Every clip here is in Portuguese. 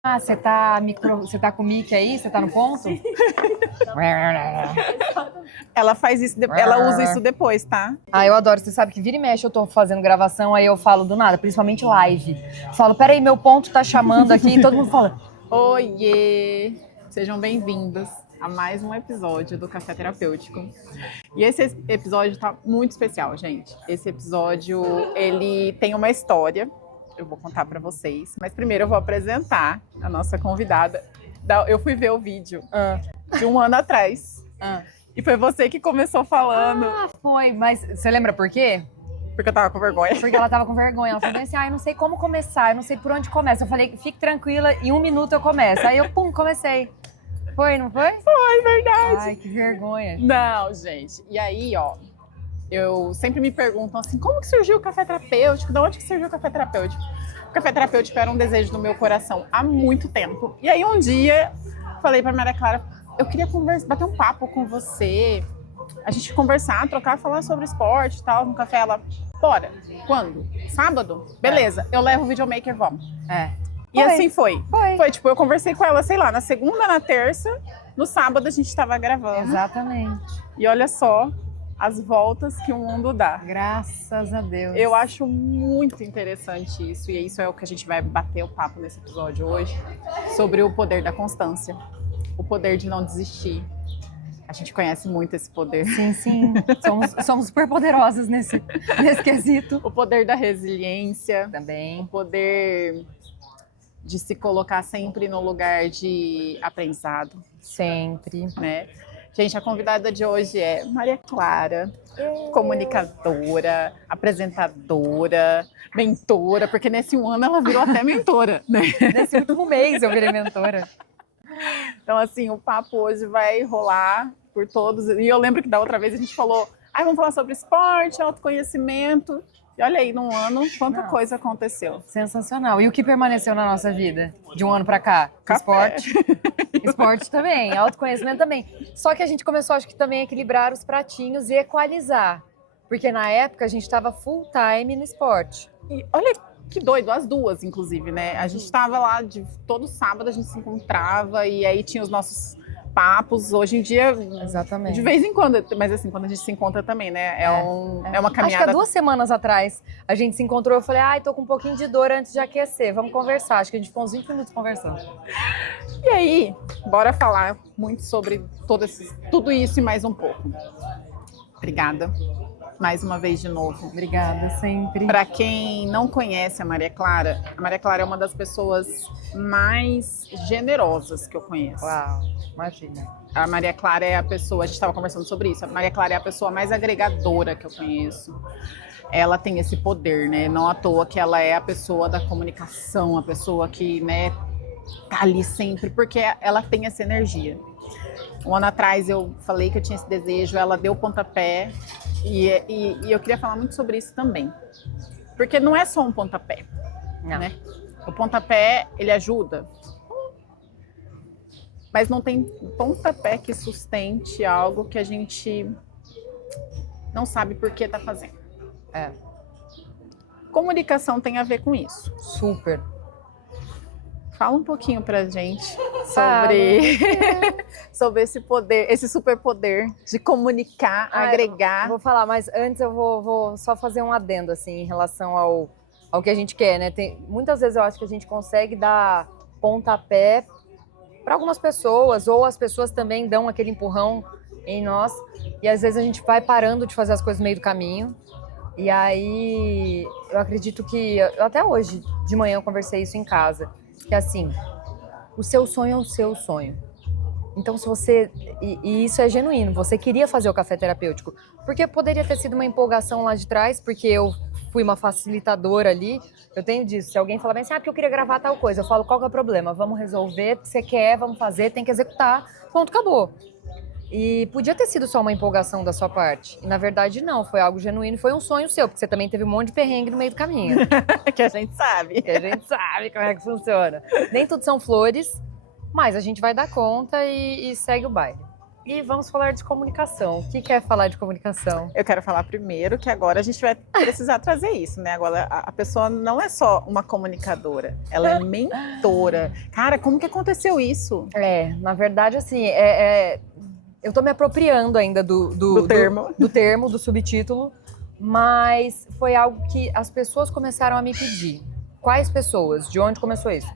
Ah, você tá com o mic aí? Você tá no ponto? Ela faz isso, ela usa isso depois, tá? Ah, eu adoro. Você sabe que vira e mexe eu tô fazendo gravação, aí eu falo do nada, principalmente live. Falo, peraí, meu ponto tá chamando aqui, e todo mundo fala. Oiê! Sejam bem-vindos a mais um episódio do Café Terapêutico. E esse episódio tá muito especial, gente. Esse episódio, ele tem uma história, eu vou contar pra vocês. Mas primeiro eu vou apresentar a nossa convidada. Eu fui ver o vídeo de um ano atrás. E foi você que começou falando. Ah, foi. Mas você lembra por quê? Porque eu tava com vergonha. Porque ela tava com vergonha. Ela falou assim, eu não sei como começar, eu não sei por onde começa. Eu falei, fique tranquila, em 1 minuto eu começo. Aí eu, comecei. Foi, não foi? Foi, verdade. Ai, que vergonha. Não, gente. E aí, eu sempre me perguntam assim, como que surgiu o café terapêutico? De onde que surgiu o café terapêutico? O café terapêutico era um desejo do meu coração há muito tempo. E aí um dia, falei pra Maria Clara, eu queria bater um papo com você, a gente conversar, trocar, falar sobre esporte e tal, no café. Ela, bora. Quando? Sábado? Beleza, eu levo o videomaker, vamos. E assim foi. Foi, tipo, eu conversei com ela, sei lá, na segunda, na terça, no sábado a gente tava gravando. Exatamente. E olha só as voltas que o mundo dá. Graças a Deus. Eu acho muito interessante isso, e isso é o que a gente vai bater o papo nesse episódio hoje, sobre o poder da constância, o poder de não desistir. A gente conhece muito esse poder. Sim, sim. Somos super poderosas nesse quesito. O poder da resiliência. Também. O poder de se colocar sempre no lugar de aprendizado. Sempre. Né? Gente, a convidada de hoje é Maria Clara, comunicadora, apresentadora, mentora, porque nesse 1 ano ela virou até mentora, né? Nesse último mês eu virei mentora. Então, assim, o papo hoje vai rolar por todos. E eu lembro que da outra vez a gente falou, vamos falar sobre esporte, autoconhecimento. E olha aí, num ano, quanta coisa aconteceu. Sensacional. E o que permaneceu na nossa vida de 1 ano pra cá? Café. Esporte. Esporte também, autoconhecimento também. Só que a gente começou, acho que também, a equilibrar os pratinhos e equalizar. Porque na época a gente estava full time no esporte. E olha que doido, as duas, inclusive, né? A gente estava lá, todo sábado a gente se encontrava e aí tinha os nossos papos. Hoje em dia, exatamente, de vez em quando, mas assim, quando a gente se encontra também, né? É uma caminhada. Acho que há 2 semanas atrás a gente se encontrou, eu falei, tô com um pouquinho de dor antes de aquecer, vamos conversar. Acho que a gente ficou uns 20 minutos conversando. E aí, bora falar muito sobre tudo isso e mais um pouco. Obrigada. Mais uma vez de novo. Obrigada, sempre. Para quem não conhece a Maria Clara é uma das pessoas mais generosas que eu conheço. Uau, imagina. A Maria Clara é a pessoa, a gente estava conversando sobre isso, a Maria Clara é a pessoa mais agregadora que eu conheço. Ela tem esse poder, né? Não à toa que ela é a pessoa da comunicação, a pessoa que, né, tá ali sempre, porque ela tem essa energia. 1 ano atrás eu falei que eu tinha esse desejo, ela deu o pontapé. E eu queria falar muito sobre isso também. Porque não é só um pontapé, né? O pontapé, ele ajuda. Mas não tem pontapé que sustente algo que a gente não sabe por que tá fazendo. Comunicação tem a ver com isso. Super. Fala um pouquinho pra gente sobre esse poder, esse superpoder de comunicar, agregar. Vou falar, mas antes eu vou só fazer um adendo, assim, em relação ao que a gente quer, né? Muitas vezes eu acho que a gente consegue dar pontapé para algumas pessoas, ou as pessoas também dão aquele empurrão em nós, e às vezes a gente vai parando de fazer as coisas no meio do caminho. E aí, eu acredito que, até hoje, de manhã eu conversei isso em casa, que assim, o seu sonho é o seu sonho. Então, se você... E isso é genuíno, você queria fazer o café terapêutico, porque poderia ter sido uma empolgação lá de trás, porque eu fui uma facilitadora ali, eu tenho disso. Se alguém falar bem assim, porque eu queria gravar tal coisa, eu falo, qual que é o problema? Vamos resolver, você quer, vamos fazer, tem que executar, ponto, acabou. E podia ter sido só uma empolgação da sua parte. E na verdade não, foi algo genuíno, foi um sonho seu, porque você também teve um monte de perrengue no meio do caminho. Que a gente sabe. Que a gente sabe como é que funciona. Nem tudo são flores, mas a gente vai dar conta e segue o baile. E vamos falar de comunicação. O que é falar de comunicação? Eu quero falar primeiro que agora a gente vai precisar trazer isso, né? Agora a pessoa não é só uma comunicadora, ela é mentora. Cara, como que aconteceu isso? Na verdade, assim, eu tô me apropriando ainda Do termo. do termo, do subtítulo, mas foi algo que as pessoas começaram a me pedir. Quais pessoas? De onde começou isso?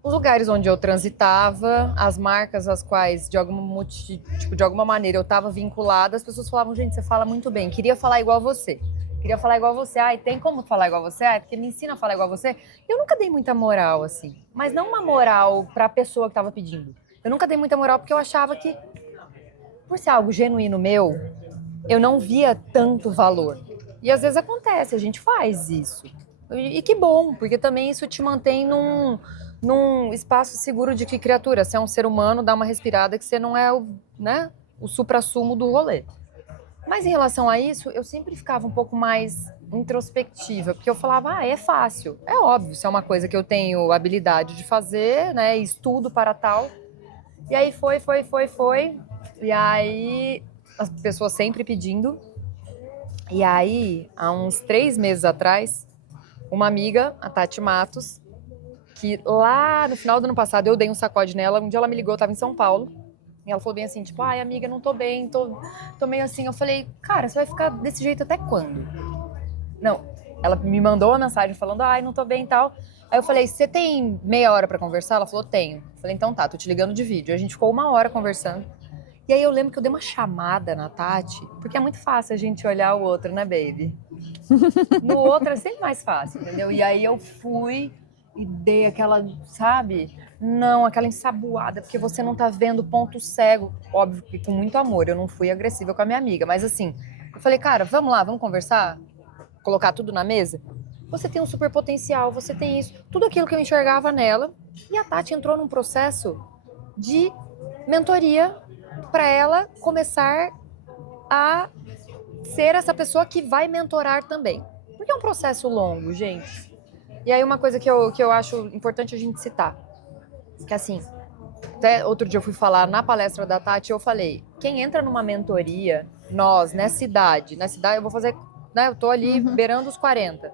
Os lugares onde eu transitava, as marcas às quais, de alguma maneira, eu estava vinculada, as pessoas falavam, gente, você fala muito bem, queria falar igual a você. Queria falar igual a você. Ai, tem como falar igual a você? Ai, porque me ensina a falar igual a você. Eu nunca dei muita moral, assim. Mas não uma moral para a pessoa que estava pedindo. Eu nunca dei muita moral porque eu achava que, por ser algo genuíno meu, eu não via tanto valor. E às vezes acontece, a gente faz isso. E que bom, porque também isso te mantém num espaço seguro de que, criatura, você é um ser humano, dá uma respirada que você não é o suprassumo do rolê. Mas em relação a isso, eu sempre ficava um pouco mais introspectiva, porque eu falava, é fácil. É óbvio, isso é uma coisa que eu tenho habilidade de fazer, né, estudo para tal. E aí foi. E aí as pessoas sempre pedindo. E aí, há uns 3 meses atrás, uma amiga, a Tati Matos, que lá no final do ano passado eu dei um sacode nela, um dia ela me ligou, eu tava em São Paulo, e ela falou bem assim, tipo, ai amiga, não tô bem, tô meio assim. Eu falei, cara, você vai ficar desse jeito até quando? Não, ela me mandou uma mensagem falando, ai, não tô bem e tal. Aí eu falei, você tem meia hora pra conversar? Ela falou, tenho. Eu falei, então tá, tô te ligando de vídeo. A gente ficou 1 hora conversando. E aí eu lembro que eu dei uma chamada na Tati, porque é muito fácil a gente olhar o outro, né, baby? No outro é sempre mais fácil, entendeu? E aí eu fui e dei aquela, sabe? Não, aquela ensaboada, porque você não tá vendo ponto cego. Óbvio que com muito amor, eu não fui agressiva com a minha amiga, mas assim, eu falei, cara, vamos lá, vamos conversar? Colocar tudo na mesa? Você tem um super potencial, você tem isso. Tudo aquilo que eu enxergava nela. E a Tati entrou num processo de mentoria para ela começar a ser essa pessoa que vai mentorar também. Porque é um processo longo, gente. E aí uma coisa que eu acho importante a gente citar, que assim, até outro dia eu fui falar na palestra da Tati, eu falei, quem entra numa mentoria, nós, nessa idade eu vou fazer, né, eu tô ali beirando os 40.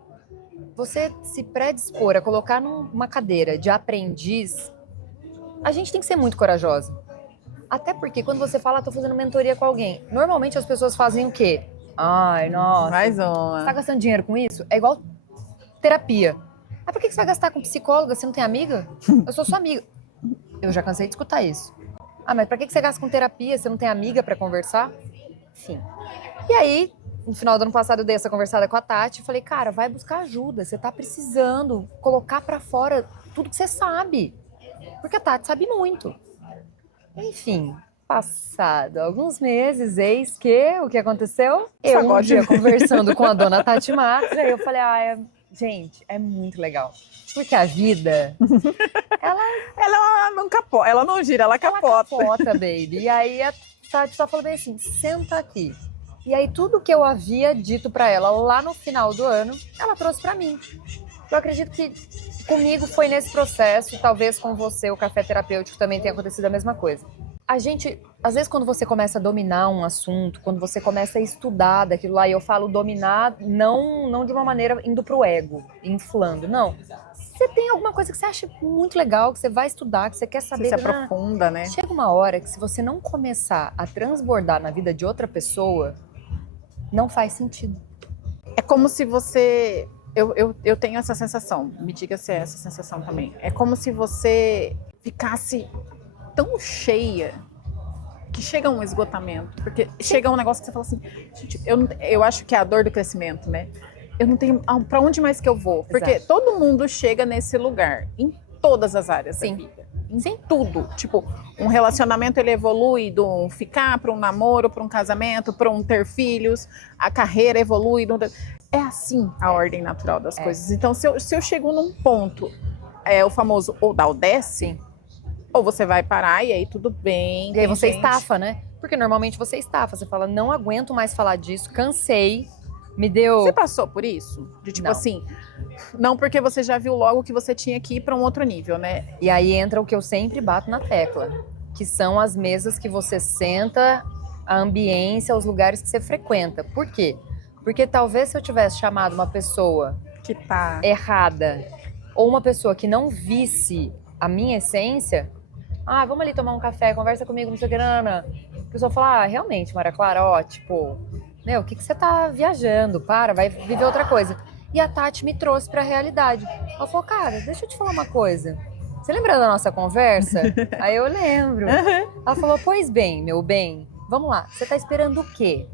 Você se predispor a colocar numa cadeira de aprendiz, a gente tem que ser muito corajosa. Até porque quando você fala, tô fazendo mentoria com alguém, normalmente as pessoas fazem o quê? Ai, nossa, Mais você uma. tá gastando dinheiro com isso? É igual terapia. Ah, por que você vai gastar com psicóloga? Você não tem amiga? Eu sou sua amiga. Eu já cansei de escutar isso. Ah, mas pra que você gasta com terapia? Você não tem amiga pra conversar? Enfim. E aí, no final do ano passado, eu dei essa conversada com a Tati e falei, cara, vai buscar ajuda. Você tá precisando colocar pra fora tudo que você sabe. Porque a Tati sabe muito. Enfim, passado alguns meses, eis que o que aconteceu? Eu um dia conversando com a dona Tati Matos, aí eu falei, gente, é muito legal. Porque a vida, Ela não capota, ela não gira, ela capota. Ela capota, baby. E aí a Tati só falou bem assim, senta aqui. E aí tudo que eu havia dito pra ela lá no final do ano, ela trouxe pra mim. Eu acredito que comigo foi nesse processo, talvez com você, o café terapêutico, também tenha acontecido a mesma coisa. A gente, às vezes quando você começa a dominar um assunto, quando você começa a estudar daquilo lá, e eu falo dominar não de uma maneira indo pro ego, inflando, não. Você tem alguma coisa que você acha muito legal, que você vai estudar, que você quer saber. Você se aprofunda, né? Chega uma hora que se você não começar a transbordar na vida de outra pessoa, não faz sentido. É como se você... Eu tenho essa sensação, me diga se é essa sensação também. É como se você ficasse tão cheia que chega um esgotamento. Porque chega um negócio que você fala assim, gente, eu acho que é a dor do crescimento, né? Eu não tenho pra onde mais que eu vou. Porque Exato. todo mundo chega nesse lugar, em todas as áreas Sim. da vida. Em tudo. Tipo, um relacionamento ele evolui de um ficar para um namoro, para um casamento, para um ter filhos. A carreira evolui. É assim a ordem natural das coisas. Então, se eu chego num ponto, o famoso ou dá ou desce, ou você vai parar e aí tudo bem. E aí você estafa, né? Porque normalmente você estafa. Você fala, não aguento mais falar disso, cansei, me deu... Você passou por isso? De tipo Não. assim, não porque você já viu logo que você tinha que ir para um outro nível, né? E aí entra o que eu sempre bato na tecla. que são as mesas que você senta, a ambiência, os lugares que você frequenta. Por quê? Porque talvez se eu tivesse chamado uma pessoa Que tá. errada ou uma pessoa que não visse a minha essência, vamos ali tomar um café, conversa comigo, não sei o que, nanana. A pessoa fala, realmente, Maria Clara, ó, tipo, meu, o que você tá viajando? Vai viver outra coisa. E a Tati me trouxe pra realidade. Ela falou, cara, deixa eu te falar uma coisa. Você lembra da nossa conversa? Aí eu lembro. Ela falou, pois bem, meu bem, vamos lá, você tá esperando o quê?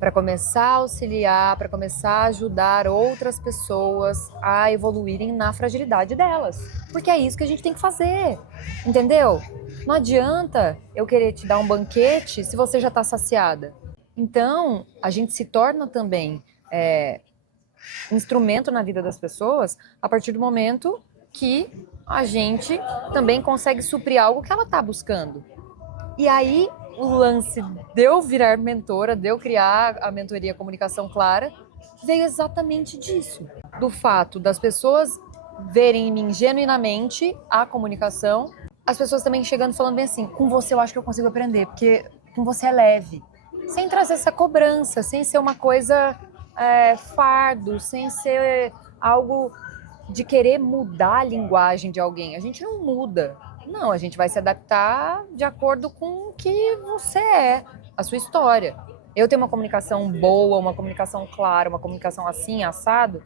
Para começar a auxiliar, para começar a ajudar outras pessoas a evoluírem na fragilidade delas. Porque é isso que a gente tem que fazer, entendeu? Não adianta eu querer te dar um banquete se você já está saciada. Então, a gente se torna também instrumento na vida das pessoas a partir do momento que a gente também consegue suprir algo que ela está buscando. E aí, o lance de eu virar mentora, de eu criar a mentoria Comunicação Clara, veio exatamente disso. Do fato das pessoas verem em mim genuinamente a comunicação, as pessoas também chegando falando bem assim, com você eu acho que eu consigo aprender, porque com você é leve. Sem trazer essa cobrança, sem ser uma coisa fardo, sem ser algo de querer mudar a linguagem de alguém. A gente não muda. Não, a gente vai se adaptar de acordo com o que você é, a sua história. Eu tenho uma comunicação boa, uma comunicação clara, uma comunicação assim, assado,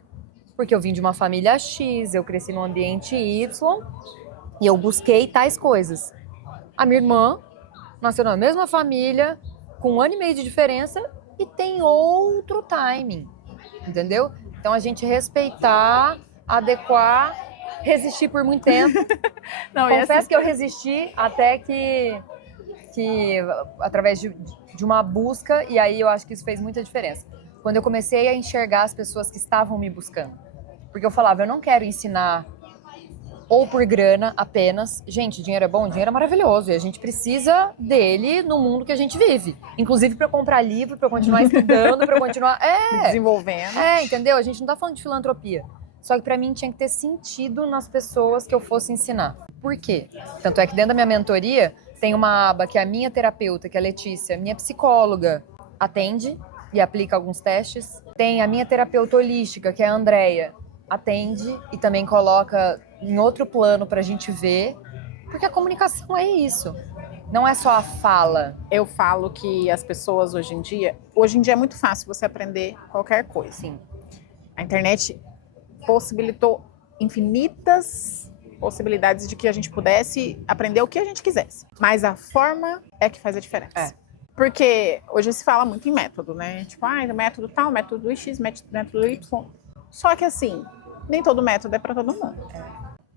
porque eu vim de uma família X, eu cresci num ambiente Y e eu busquei tais coisas. A minha irmã nasceu na mesma família, com 1 ano e meio de diferença e tem outro timing, entendeu? Então a gente respeitar, adequar, resistir por muito tempo. Não, Confesso que eu resisti até que através de uma busca, e aí eu acho que isso fez muita diferença. Quando eu comecei a enxergar as pessoas que estavam me buscando. Porque eu falava, eu não quero ensinar ou por grana apenas. Gente, dinheiro é bom? Dinheiro é maravilhoso. E a gente precisa dele no mundo que a gente vive. Inclusive para comprar livro, para continuar estudando, para continuar... desenvolvendo. Entendeu? A gente não tá falando de filantropia. Só que para mim tinha que ter sentido nas pessoas que eu fosse ensinar. Por quê? Tanto é que dentro da minha mentoria tem uma aba que a minha terapeuta, que é a Letícia, minha psicóloga, atende e aplica alguns testes. Tem a minha terapeuta holística, que é a Andrea, atende e também coloca em outro plano pra gente ver. Porque a comunicação é isso. Não é só a fala. Eu falo que as pessoas hoje em dia é muito fácil você aprender qualquer coisa. Sim. A internet possibilitou infinitas possibilidades de que a gente pudesse aprender o que a gente quisesse. Mas a forma é que faz a diferença. Porque hoje se fala muito em método, né? Tipo, método tal, método X, método Y. Só que assim, nem todo método é para todo mundo.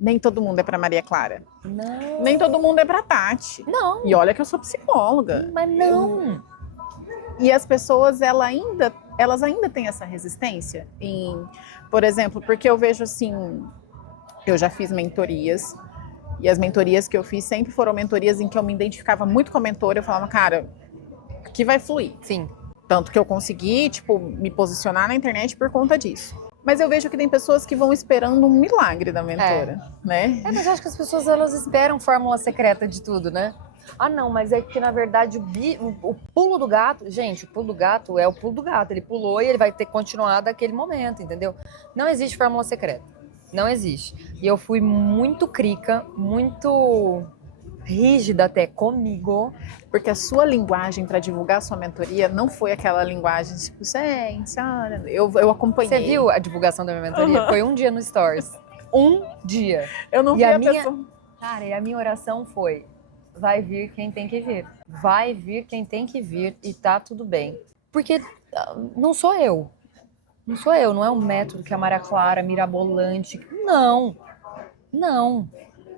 Nem todo mundo é para Maria Clara. Não. Nem todo mundo é para Tati. Não. E olha que eu sou psicóloga. Mas não. E as pessoas, elas ainda têm essa resistência por exemplo, porque eu vejo assim, eu já fiz mentorias, e as mentorias que eu fiz sempre foram mentorias em que eu me identificava muito com a mentora, eu falava, cara, aqui vai fluir. Sim. Tanto que eu consegui, me posicionar na internet por conta disso. Mas eu vejo que tem pessoas que vão esperando um milagre da mentora, né? Mas eu acho que as pessoas, elas esperam fórmula secreta de tudo, né? Não, mas é que na verdade o pulo do gato, gente, o pulo do gato é o pulo do gato. Ele pulou e ele vai ter que continuar daquele momento, entendeu? Não existe fórmula secreta. Não existe. E eu fui muito crica, muito rígida até comigo. Porque a sua linguagem para divulgar a sua mentoria não foi aquela linguagem tipo, gente, olha, eu acompanhei. Você viu a divulgação da minha mentoria? Uhum. Foi um dia no Stories. Um dia. Eu não vi a pessoa. Cara, e a minha oração foi: vai vir quem tem que vir. Vai vir quem tem que vir e tá tudo bem. Porque não sou eu. Não sou eu, não é um método que a Maria Clara, mirabolante. Não.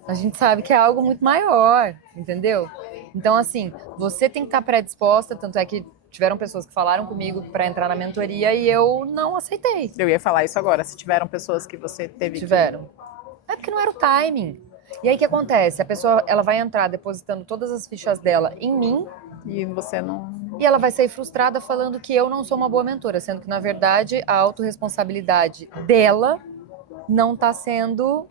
A gente sabe que é algo muito maior, entendeu? Então, assim, você tem que estar predisposta, tanto é que tiveram pessoas que falaram comigo para entrar na mentoria e eu não aceitei. Eu ia falar isso agora, se tiveram pessoas que você teve Tiveram. É porque não era o timing. E aí o que acontece? A pessoa, ela vai entrar depositando todas as fichas dela em mim. E você não... E ela vai sair frustrada falando que eu não sou uma boa mentora, sendo que, na verdade, a autorresponsabilidade dela não está sendo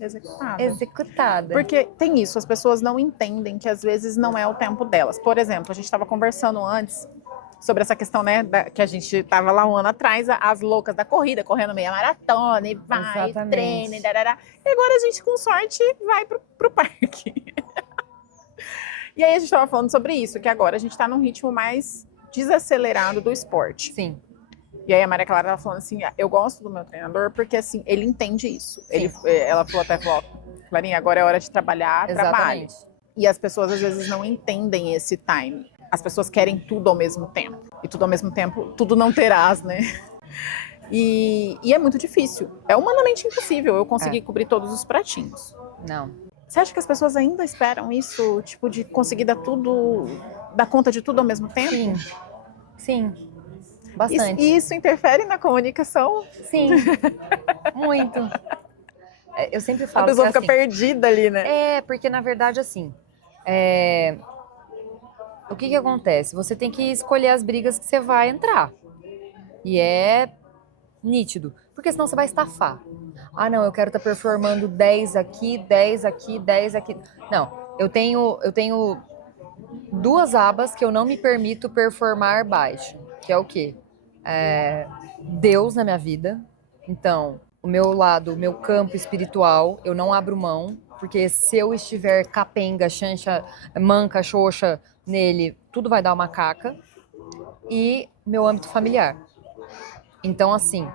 executada. Porque tem isso, as pessoas não entendem que às vezes não é o tempo delas. Por exemplo, a gente estava conversando antes sobre essa questão, né, que a gente estava lá um ano atrás, as loucas da corrida, correndo meia maratona, e vai, Exatamente. treina, e agora a gente, com sorte, vai pro parque. E aí a gente estava falando sobre isso, que agora a gente está num ritmo mais desacelerado do esporte. Sim. E aí a Maria Clara estava falando assim, eu gosto do meu treinador porque assim, ele entende isso. Ela falou até, Clarinha, agora é hora de trabalhar, trabalhe. E as pessoas às vezes não entendem esse time. As pessoas querem tudo ao mesmo tempo. E tudo ao mesmo tempo, tudo não terás, né? E é muito difícil. É humanamente impossível eu conseguir cobrir todos os pratinhos. Não. Você acha que as pessoas ainda esperam isso, tipo, de conseguir dar conta de tudo ao mesmo tempo? Sim. Sim. Bastante. E isso interfere na comunicação? Sim. Muito. Eu sempre falo. A pessoa fica assim, perdida ali, né? Porque na verdade, assim, o que acontece? Você tem que escolher as brigas que você vai entrar. E é nítido. Porque senão você vai estafar. Ah, não, eu quero estar performando 10 aqui, 10 aqui, 10 aqui. Não, eu tenho 2 abas que eu não me permito performar baixo. Que é o quê? Deus na minha vida. Então, o meu lado, o meu campo espiritual, eu não abro mão. Porque se eu estiver capenga, chancha, manca, xoxa nele, tudo vai dar uma caca. E meu âmbito familiar. Então, assim,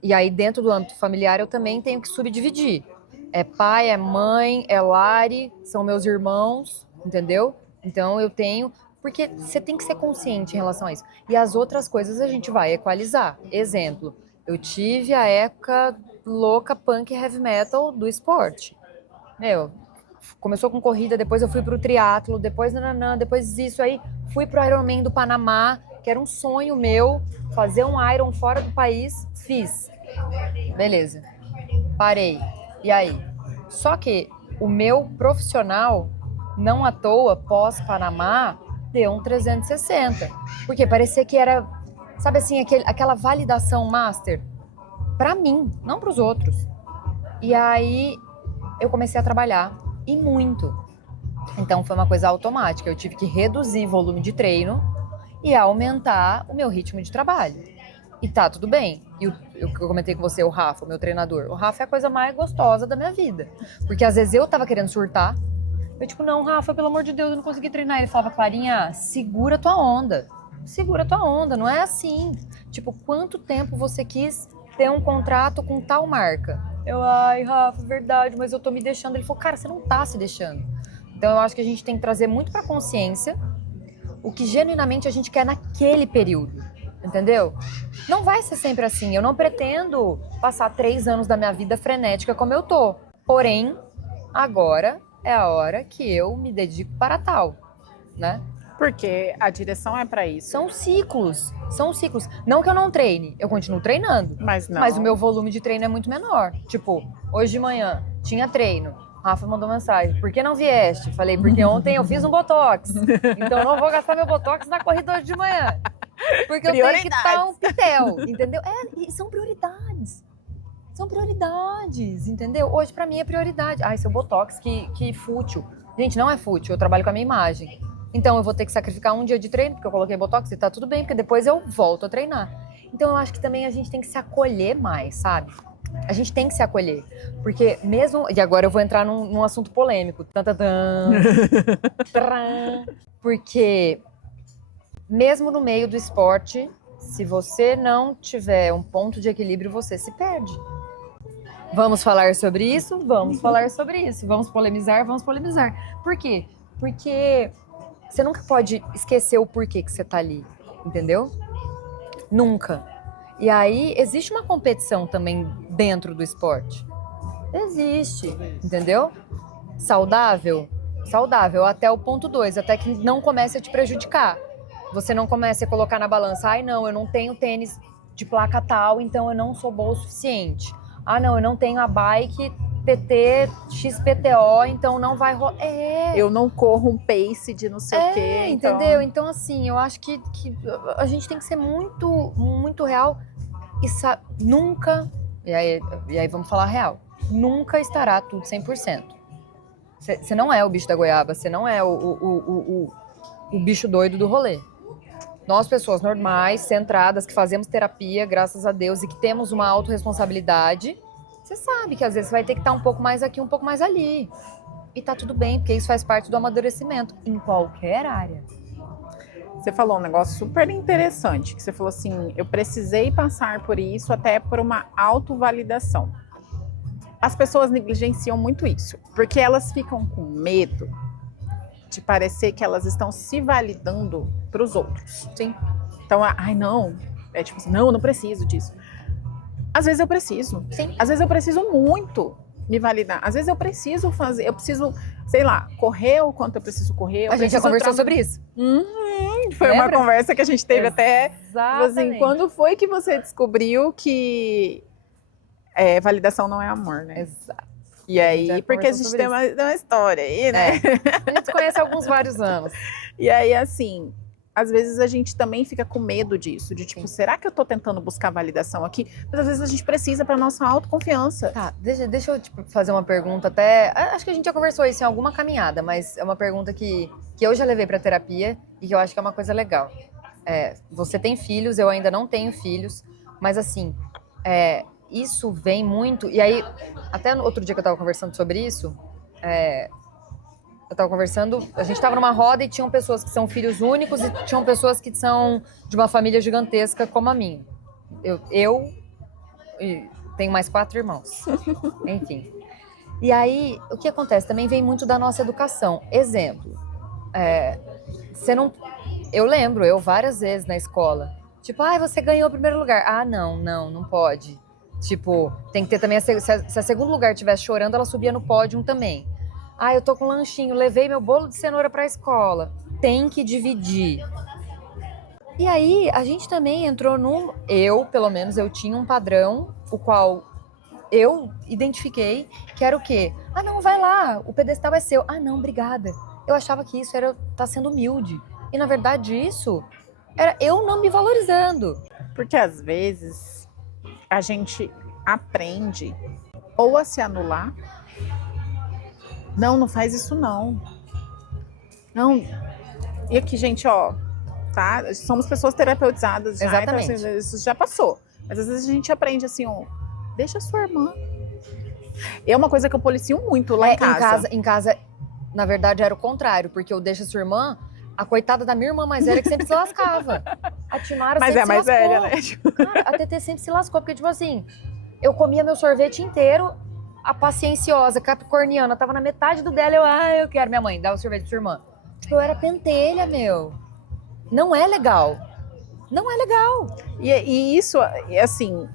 e aí dentro do âmbito familiar eu também tenho que subdividir. É pai, é mãe, é Lari, são meus irmãos, entendeu? Então eu tenho... Porque você tem que ser consciente em relação a isso. E as outras coisas a gente vai equalizar. Exemplo, eu tive a época louca punk heavy metal do esporte. Começou com corrida, depois eu fui pro triatlo, depois depois isso aí, fui pro Ironman do Panamá, que era um sonho meu, fazer um Iron fora do país, fiz. Beleza, parei. E aí? Só que o meu profissional, não à toa, pós-Panamá, deu um 360. Porque parecia que era, sabe assim, aquela validação master pra mim, não pros outros. E aí eu comecei a trabalhar, e muito. Então foi uma coisa automática, eu tive que reduzir volume de treino e aumentar o meu ritmo de trabalho. E tá tudo bem. E eu comentei com você, o Rafa, o meu treinador. O Rafa é a coisa mais gostosa da minha vida. Porque às vezes eu tava querendo surtar. Eu tipo, não, Rafa, pelo amor de Deus, eu não consegui treinar. Ele falava, Clarinha, segura tua onda. Segura tua onda, não é assim. Tipo, quanto tempo você quis ter um contrato com tal marca? Eu, ai, Rafa, verdade, mas eu tô me deixando. Ele falou, cara, você não tá se deixando. Então eu acho que a gente tem que trazer muito pra consciência o que genuinamente a gente quer naquele período. Entendeu? Não vai ser sempre assim. Eu não pretendo passar 3 anos da minha vida frenética como eu tô. Porém, agora é a hora que eu me dedico para tal, né? Porque a direção é para isso. São ciclos. Não que eu não treine, eu continuo treinando. Mas não. Mas o meu volume de treino é muito menor. Tipo, hoje de manhã tinha treino. Rafa mandou mensagem, por que não vieste? Falei, porque ontem eu fiz um botox. Então eu não vou gastar meu botox na corrida hoje de manhã. Porque eu tenho que estar um pitel, entendeu? E são prioridades. São prioridades, entendeu? Hoje pra mim é prioridade. Ai, seu botox, que fútil. Gente, não é fútil, eu trabalho com a minha imagem. Então eu vou ter que sacrificar um dia de treino, porque eu coloquei botox e tá tudo bem, porque depois eu volto a treinar. Então eu acho que também a gente tem que se acolher mais, sabe? A gente tem que se acolher. Porque mesmo... E agora eu vou entrar num assunto polêmico. Porque mesmo no meio do esporte, se você não tiver um ponto de equilíbrio, você se perde. Vamos falar sobre isso? Vamos falar sobre isso. Vamos polemizar? Vamos polemizar. Por quê? Porque você nunca pode esquecer o porquê que você tá ali, entendeu? Nunca. E aí, existe uma competição também dentro do esporte. Existe, entendeu? Saudável? Saudável até o ponto 2, até que não comece a te prejudicar. Você não comece a colocar na balança, ai não, eu não tenho tênis de placa tal, então eu não sou boa o suficiente. Ah não, eu não tenho a bike PT, XPTO, então não vai rolar. Eu não corro um pace de não sei o quê. Entendeu? Então assim, eu acho que a gente tem que ser muito, muito real e nunca... E aí vamos falar real. nunca estará tudo 100%. Você não é o bicho da goiaba, você não é o bicho doido do rolê. Nós, pessoas normais, centradas, que fazemos terapia, graças a Deus, e que temos uma autorresponsabilidade, você sabe que às vezes vai ter que estar um pouco mais aqui, um pouco mais ali. E tá tudo bem, porque isso faz parte do amadurecimento, em qualquer área. Você falou um negócio super interessante, que você falou assim, eu precisei passar por isso até por uma autovalidação. As pessoas negligenciam muito isso, porque elas ficam com medo de parecer que elas estão se validando para os outros. Sim. Então, ai não, é tipo assim, não preciso disso. Às vezes eu preciso. Sim. Às vezes eu preciso muito me validar. Às vezes eu preciso fazer, eu preciso, sei lá, correr o quanto eu preciso correr. A gente já conversou sobre isso. Foi Lembra? uma conversa que a gente teve até. Exatamente. Assim, quando foi que você descobriu que validação não é amor, né? Exato. E aí, porque a gente tem uma história aí, né? A gente se conhece há alguns vários anos. E aí, assim, às vezes a gente também fica com medo disso, de tipo, será que eu tô tentando buscar validação aqui? Mas às vezes a gente precisa para nossa autoconfiança. Tá, deixa eu fazer uma pergunta até. Acho que a gente já conversou isso em alguma caminhada, mas é uma pergunta que eu já levei pra terapia e que eu acho que é uma coisa legal. Você tem filhos, eu ainda não tenho filhos, mas assim, isso vem muito. E aí, até no outro dia que eu tava conversando sobre isso, eu tava conversando, a gente tava numa roda e tinham pessoas que são filhos únicos e tinham pessoas que são de uma família gigantesca como a minha. Eu tenho mais 4 irmãos. Enfim. E aí, o que acontece? Também vem muito da nossa educação. Exemplo, você não... Eu lembro, várias vezes na escola, tipo, você ganhou o primeiro lugar. Ah, não pode. Tipo, tem que ter também, se a segundo lugar estivesse chorando, ela subia no pódio também. Eu tô com um lanchinho, levei meu bolo de cenoura pra escola. Tem que dividir. E aí, a gente também entrou pelo menos, eu tinha um padrão, o qual eu identifiquei, que era o quê? Não, vai lá, o pedestal é seu. Não, obrigada. Eu achava que isso era estar sendo humilde. E, na verdade, isso era eu não me valorizando. Porque, às vezes, a gente aprende ou a se anular. Não faz isso não. Não. E aqui, gente, tá? Somos pessoas terapeutizadas já. Exatamente. Então, assim, isso já passou. Mas, às vezes, a gente aprende assim, deixa a sua irmã. É uma coisa que eu policio muito lá em casa. Em casa, na verdade, era o contrário, porque eu deixo a sua irmã, a coitada da minha irmã mais velha que sempre se lascava. A Timara sempre se lascou. Mas é mais velha, né? Cara, a TT sempre se lascou, porque, tipo assim, eu comia meu sorvete inteiro, a pacienciosa, capricorniana, tava na metade do dela, eu quero, minha mãe, dá o sorvete pra sua irmã. Tipo, eu era pentelha, meu. Não é legal. Não é legal. E isso, assim,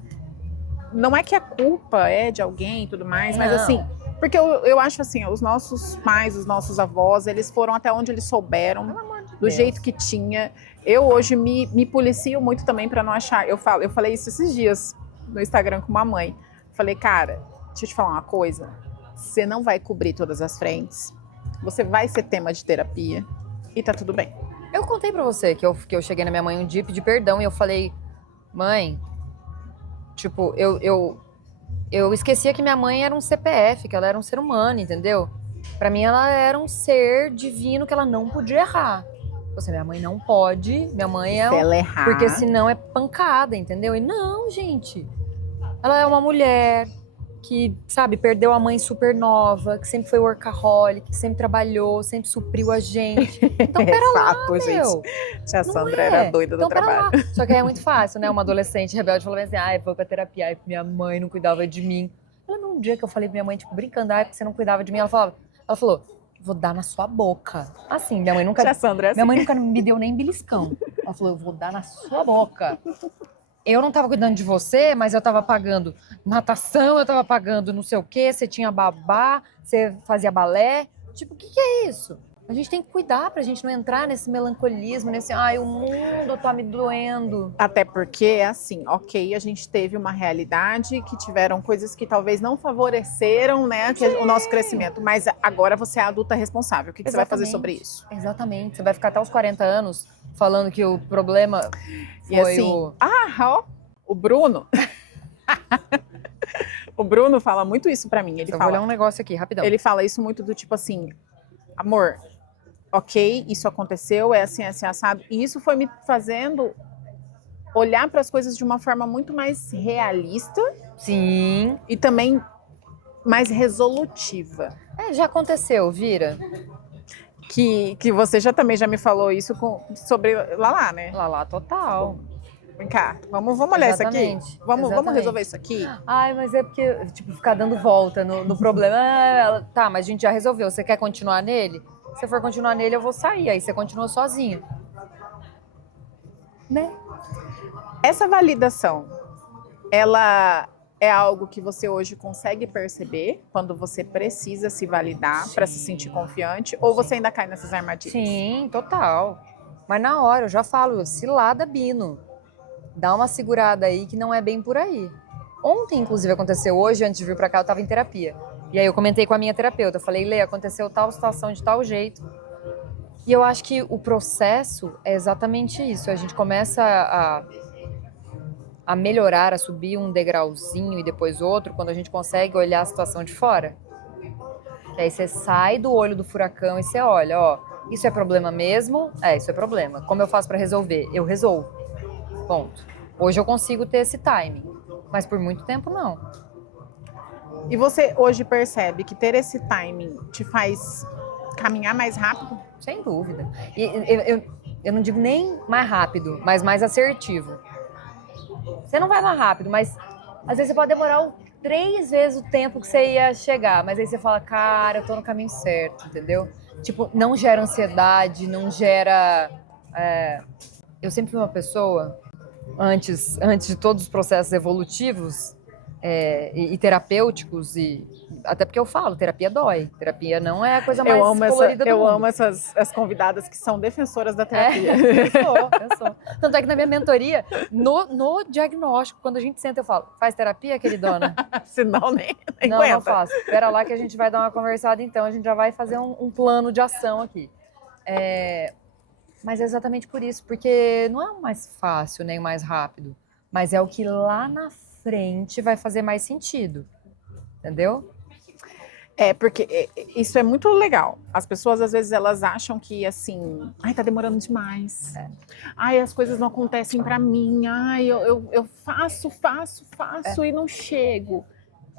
não é que a culpa é de alguém e tudo mais, mas assim, porque eu acho assim, os nossos pais, os nossos avós, eles foram até onde eles souberam, do jeito que tinha. Eu hoje me policio muito também pra não achar, eu falei isso esses dias no Instagram com uma mãe. Falei, cara, deixa eu te falar uma coisa, você não vai cobrir todas as frentes, você vai ser tema de terapia e tá tudo bem. Eu contei pra você que eu cheguei na minha mãe um dia, pedi perdão e eu falei, mãe, tipo, eu esquecia que minha mãe era um CPF, que ela era um ser humano, entendeu? Pra mim ela era um ser divino que ela não podia errar. Você, minha mãe não pode, minha mãe Se ela errar... Porque senão é pancada, entendeu? E não, gente, ela é uma mulher que, sabe, perdeu a mãe super nova, que sempre foi workaholic, que sempre trabalhou, sempre supriu a gente. Então, pera lá, meu. Gente. Tia Sandra era doida do trabalho. Só que é muito fácil, né? Uma adolescente rebelde falou assim, eu vou pra terapia, minha mãe não cuidava de mim. Eu lembro um dia que eu falei pra minha mãe, tipo, brincando, porque você não cuidava de mim. Ela falou, vou dar na sua boca. Assim, minha mãe nunca... Tia Sandra é assim. Minha mãe nunca me deu nem beliscão. Ela falou, eu vou dar na sua boca. Eu não tava cuidando de você, mas eu tava pagando natação, eu tava pagando não sei o quê, você tinha babá, você fazia balé. Tipo, o que é isso? A gente tem que cuidar pra gente não entrar nesse melancolismo, nesse, o mundo tá me doendo. Até porque é assim, ok, a gente teve uma realidade que tiveram coisas que talvez não favoreceram, né, o nosso crescimento, mas agora você é adulta responsável. O que você vai fazer sobre isso? Exatamente. Você vai ficar até os 40 anos falando que o problema foi o Bruno... O Bruno fala muito isso pra mim. Eu vou olhar um negócio aqui, rapidão. Ele fala isso muito do tipo assim, amor, ok, isso aconteceu, é assim, assado. E isso foi me fazendo olhar para as coisas de uma forma muito mais realista. Sim. E também mais resolutiva. Já aconteceu, vira. Que você também já me falou isso sobre Lala, né? Lala, total. Vem cá, vamos olhar Exatamente. isso aqui? Vamos resolver isso aqui? Ai, mas é porque, tipo, ficar dando volta no problema. Tá, mas a gente já resolveu. Você quer continuar nele? Se for continuar nele, eu vou sair. Aí você continua sozinho. Né? Essa validação, ela é algo que você hoje consegue perceber quando você precisa se validar para se sentir confiante? Ou você ainda cai nessas armadilhas? Sim, total. Mas na hora, eu já falo, cilada, Bino. Dá uma segurada aí que não é bem por aí. Ontem, inclusive, aconteceu hoje, antes de vir pra cá, eu tava em terapia. E aí eu comentei com a minha terapeuta, eu falei, Lê, aconteceu tal situação de tal jeito. E eu acho que o processo é exatamente isso. A gente começa a melhorar, a subir um degrauzinho e depois outro, quando a gente consegue olhar a situação de fora. E aí você sai do olho do furacão e você olha, ó, isso é problema mesmo? Isso é problema. Como eu faço pra resolver? Eu resolvo. Ponto. Hoje eu consigo ter esse timing, mas por muito tempo não. E você hoje percebe que ter esse timing te faz caminhar mais rápido? Sem dúvida. E eu não digo nem mais rápido, mas mais assertivo. Você não vai mais rápido, mas às vezes você pode demorar 3 vezes o tempo que você ia chegar, mas aí você fala, cara, eu tô no caminho certo, entendeu? Tipo, não gera ansiedade, não gera... Eu sempre fui uma pessoa... Antes de todos os processos evolutivos e terapêuticos, e até porque eu falo, terapia dói. Terapia não é a coisa mais colorida do mundo. Eu amo as convidadas que são defensoras da terapia. Eu sou. Tanto é que na minha mentoria, no diagnóstico, quando a gente senta, eu falo, faz terapia, queridona? Senão nem não, aguenta. Não faço. Espera lá que a gente vai dar uma conversada então, a gente já vai fazer um plano de ação aqui. Mas é exatamente por isso, porque não é o mais fácil nem o mais rápido, mas é o que lá na frente vai fazer mais sentido, entendeu? Porque isso é muito legal. As pessoas, às vezes, elas acham que, assim, tá demorando demais. As coisas não acontecem pra mim. Eu faço e não chego.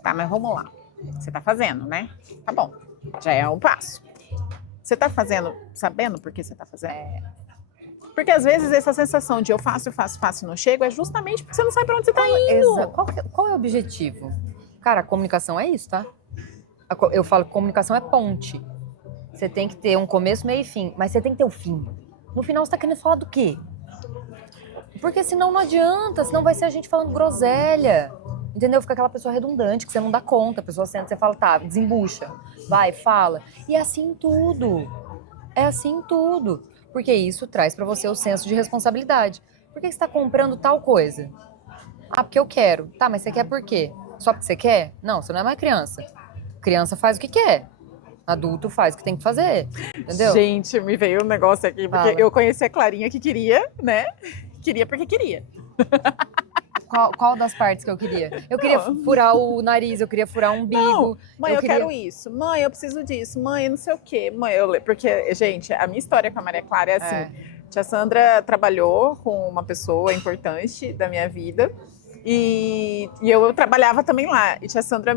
Tá, mas vamos lá. Você tá fazendo, né? Tá bom, já é um passo. Você tá fazendo sabendo por que você tá fazendo? Porque às vezes essa sensação de eu faço e não chego é justamente porque você não sabe pra onde você tá indo. Qual é o objetivo? Cara, a comunicação é isso, tá? Eu falo que comunicação é ponte. Você tem que ter um começo, meio e fim, mas você tem que ter o fim. No final você tá querendo falar do quê? Porque senão não adianta, senão vai ser a gente falando groselha. Entendeu? Fica aquela pessoa redundante, que você não dá conta. A pessoa senta, você fala, tá, desembucha. Vai, fala. E é assim tudo. É assim tudo. Porque isso traz pra você o senso de responsabilidade. Por que você tá comprando tal coisa? Porque eu quero. Tá, mas você quer por quê? Só porque você quer? Não, você não é mais criança. Criança faz o que quer. Adulto faz o que tem que fazer. Entendeu? Gente, me veio um negócio aqui, porque eu conheci a Clarinha que queria, né? Queria porque queria. Qual das partes que eu queria? Eu queria furar o nariz, eu queria furar o umbigo. Não, mãe, eu quero isso. Mãe, eu preciso disso. Mãe, não sei o quê. Mãe, porque, gente, a minha história com a Maria Clara é assim. Tia Sandra trabalhou com uma pessoa importante da minha vida e eu trabalhava também lá. E tia Sandra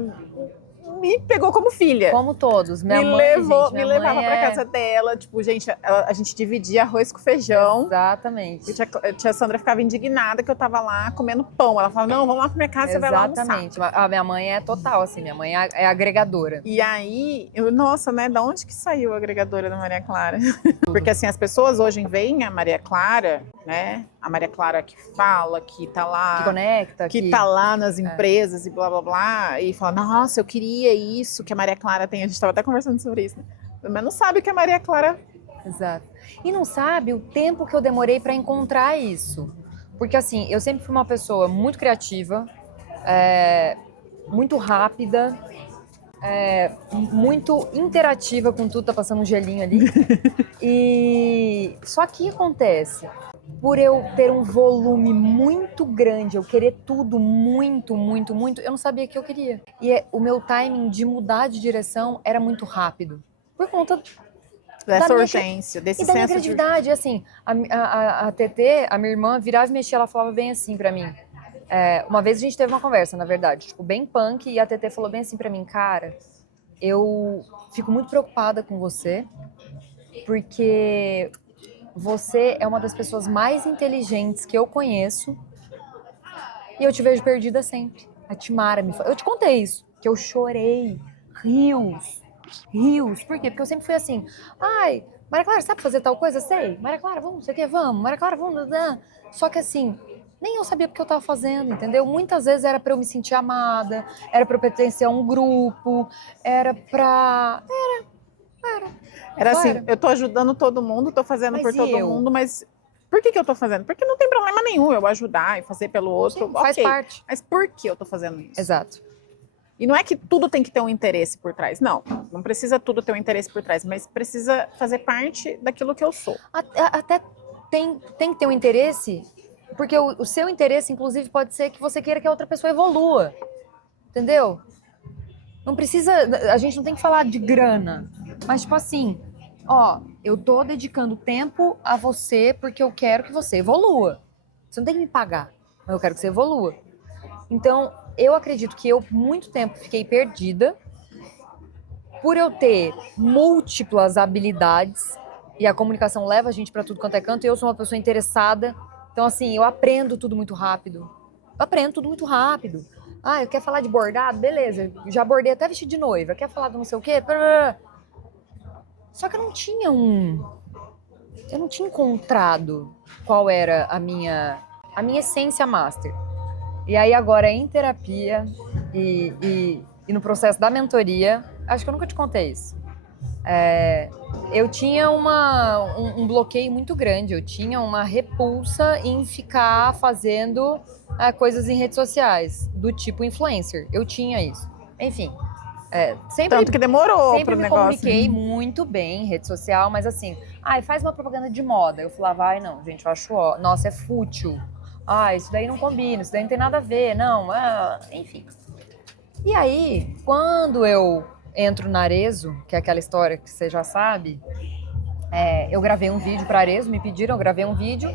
me pegou como filha. Como todos. Minha mãe, me levava pra casa dela. Tipo, gente, a gente dividia arroz com feijão. Exatamente. E tia Sandra ficava indignada que eu tava lá comendo pão. Ela falava, não, vamos lá pra minha casa, você vai lá almoçar. Exatamente. A minha mãe é total, assim. Minha mãe é agregadora. E aí, nossa, né? Da onde que saiu a agregadora da Maria Clara? Porque, assim, as pessoas hoje veem a Maria Clara, né? A Maria Clara que fala, que tá lá... Que conecta. Que tá lá nas empresas e blá, blá, blá. E fala, nossa, eu queria isso que a Maria Clara tem. A gente tava até conversando sobre isso, né? Mas não sabe o que a Maria Clara... Exato. E não sabe o tempo que eu demorei para encontrar isso. Porque, assim, eu sempre fui uma pessoa muito criativa, muito rápida, muito interativa com tudo. Tá passando um gelinho ali. E só que acontece... por eu ter um volume muito grande, eu querer tudo muito, muito, muito, eu não sabia o que eu queria. E o meu timing de mudar de direção era muito rápido. Por conta Dessa da minha urgência, desse e da minha senso de criatividade. Assim, a TT, a minha irmã, virava e mexia, ela falava bem assim pra mim. Uma vez a gente teve uma conversa, na verdade, tipo, bem punk, e a TT falou bem assim pra mim, cara, eu fico muito preocupada com você, porque você é uma das pessoas mais inteligentes que eu conheço e eu te vejo perdida sempre. A Timara me falou. Eu te contei isso, que eu chorei rios. Por quê? Porque eu sempre fui assim, ai, Maria Clara, sabe fazer tal coisa? Sei. Maria Clara, vamos, não sei o quê, vamos. Maria Clara, vamos. Só que assim, nem eu sabia porque eu tava fazendo, entendeu? Muitas vezes era pra eu me sentir amada, era pra eu pertencer a um grupo, era pra... Era Só assim, era. eu tô ajudando todo mundo, tô fazendo Mas por e todo eu? mundo, mas por que eu tô fazendo? Porque não tem problema nenhum eu ajudar e fazer pelo outro, Sim, faz ok. parte. Mas por que eu tô fazendo isso? Exato. E não é que tudo tem que ter um interesse por trás, não precisa tudo ter um interesse por trás, mas precisa fazer parte daquilo que eu sou. Até tem que ter um interesse, porque o seu interesse, inclusive, pode ser que você queira que a outra pessoa evolua. Entendeu? Não precisa. A gente não tem que falar de grana. Mas, tipo assim, ó, eu tô dedicando tempo a você porque eu quero que você evolua. Você não tem que me pagar, mas eu quero que você evolua. Então, eu acredito que eu, muito tempo, fiquei perdida por eu ter múltiplas habilidades, e a comunicação leva a gente pra tudo quanto é canto, e eu sou uma pessoa interessada. Então, assim, eu aprendo tudo muito rápido. Ah, eu quero falar de bordado? Beleza. Já bordei até vestido de noiva. Quer falar do não sei o quê? Só que eu não tinha Eu não tinha encontrado qual era a minha essência master. E aí agora em terapia e no processo da mentoria, acho que eu nunca te contei isso. Eu tinha um bloqueio muito grande, eu tinha uma repulsa em ficar fazendo coisas em redes sociais, do tipo influencer. Eu tinha isso. Enfim, Tanto que demorou sempre pro me negócio. comuniquei muito bem em rede social, mas assim, faz uma propaganda de moda. Eu falava, não, gente, eu acho, nossa, é fútil. Isso daí não combina, isso daí não tem nada a ver, não, enfim. E aí, quando eu entro na Arezzo, que é aquela história que você já sabe, eu gravei um vídeo para Arezzo, me pediram, eu gravei um vídeo,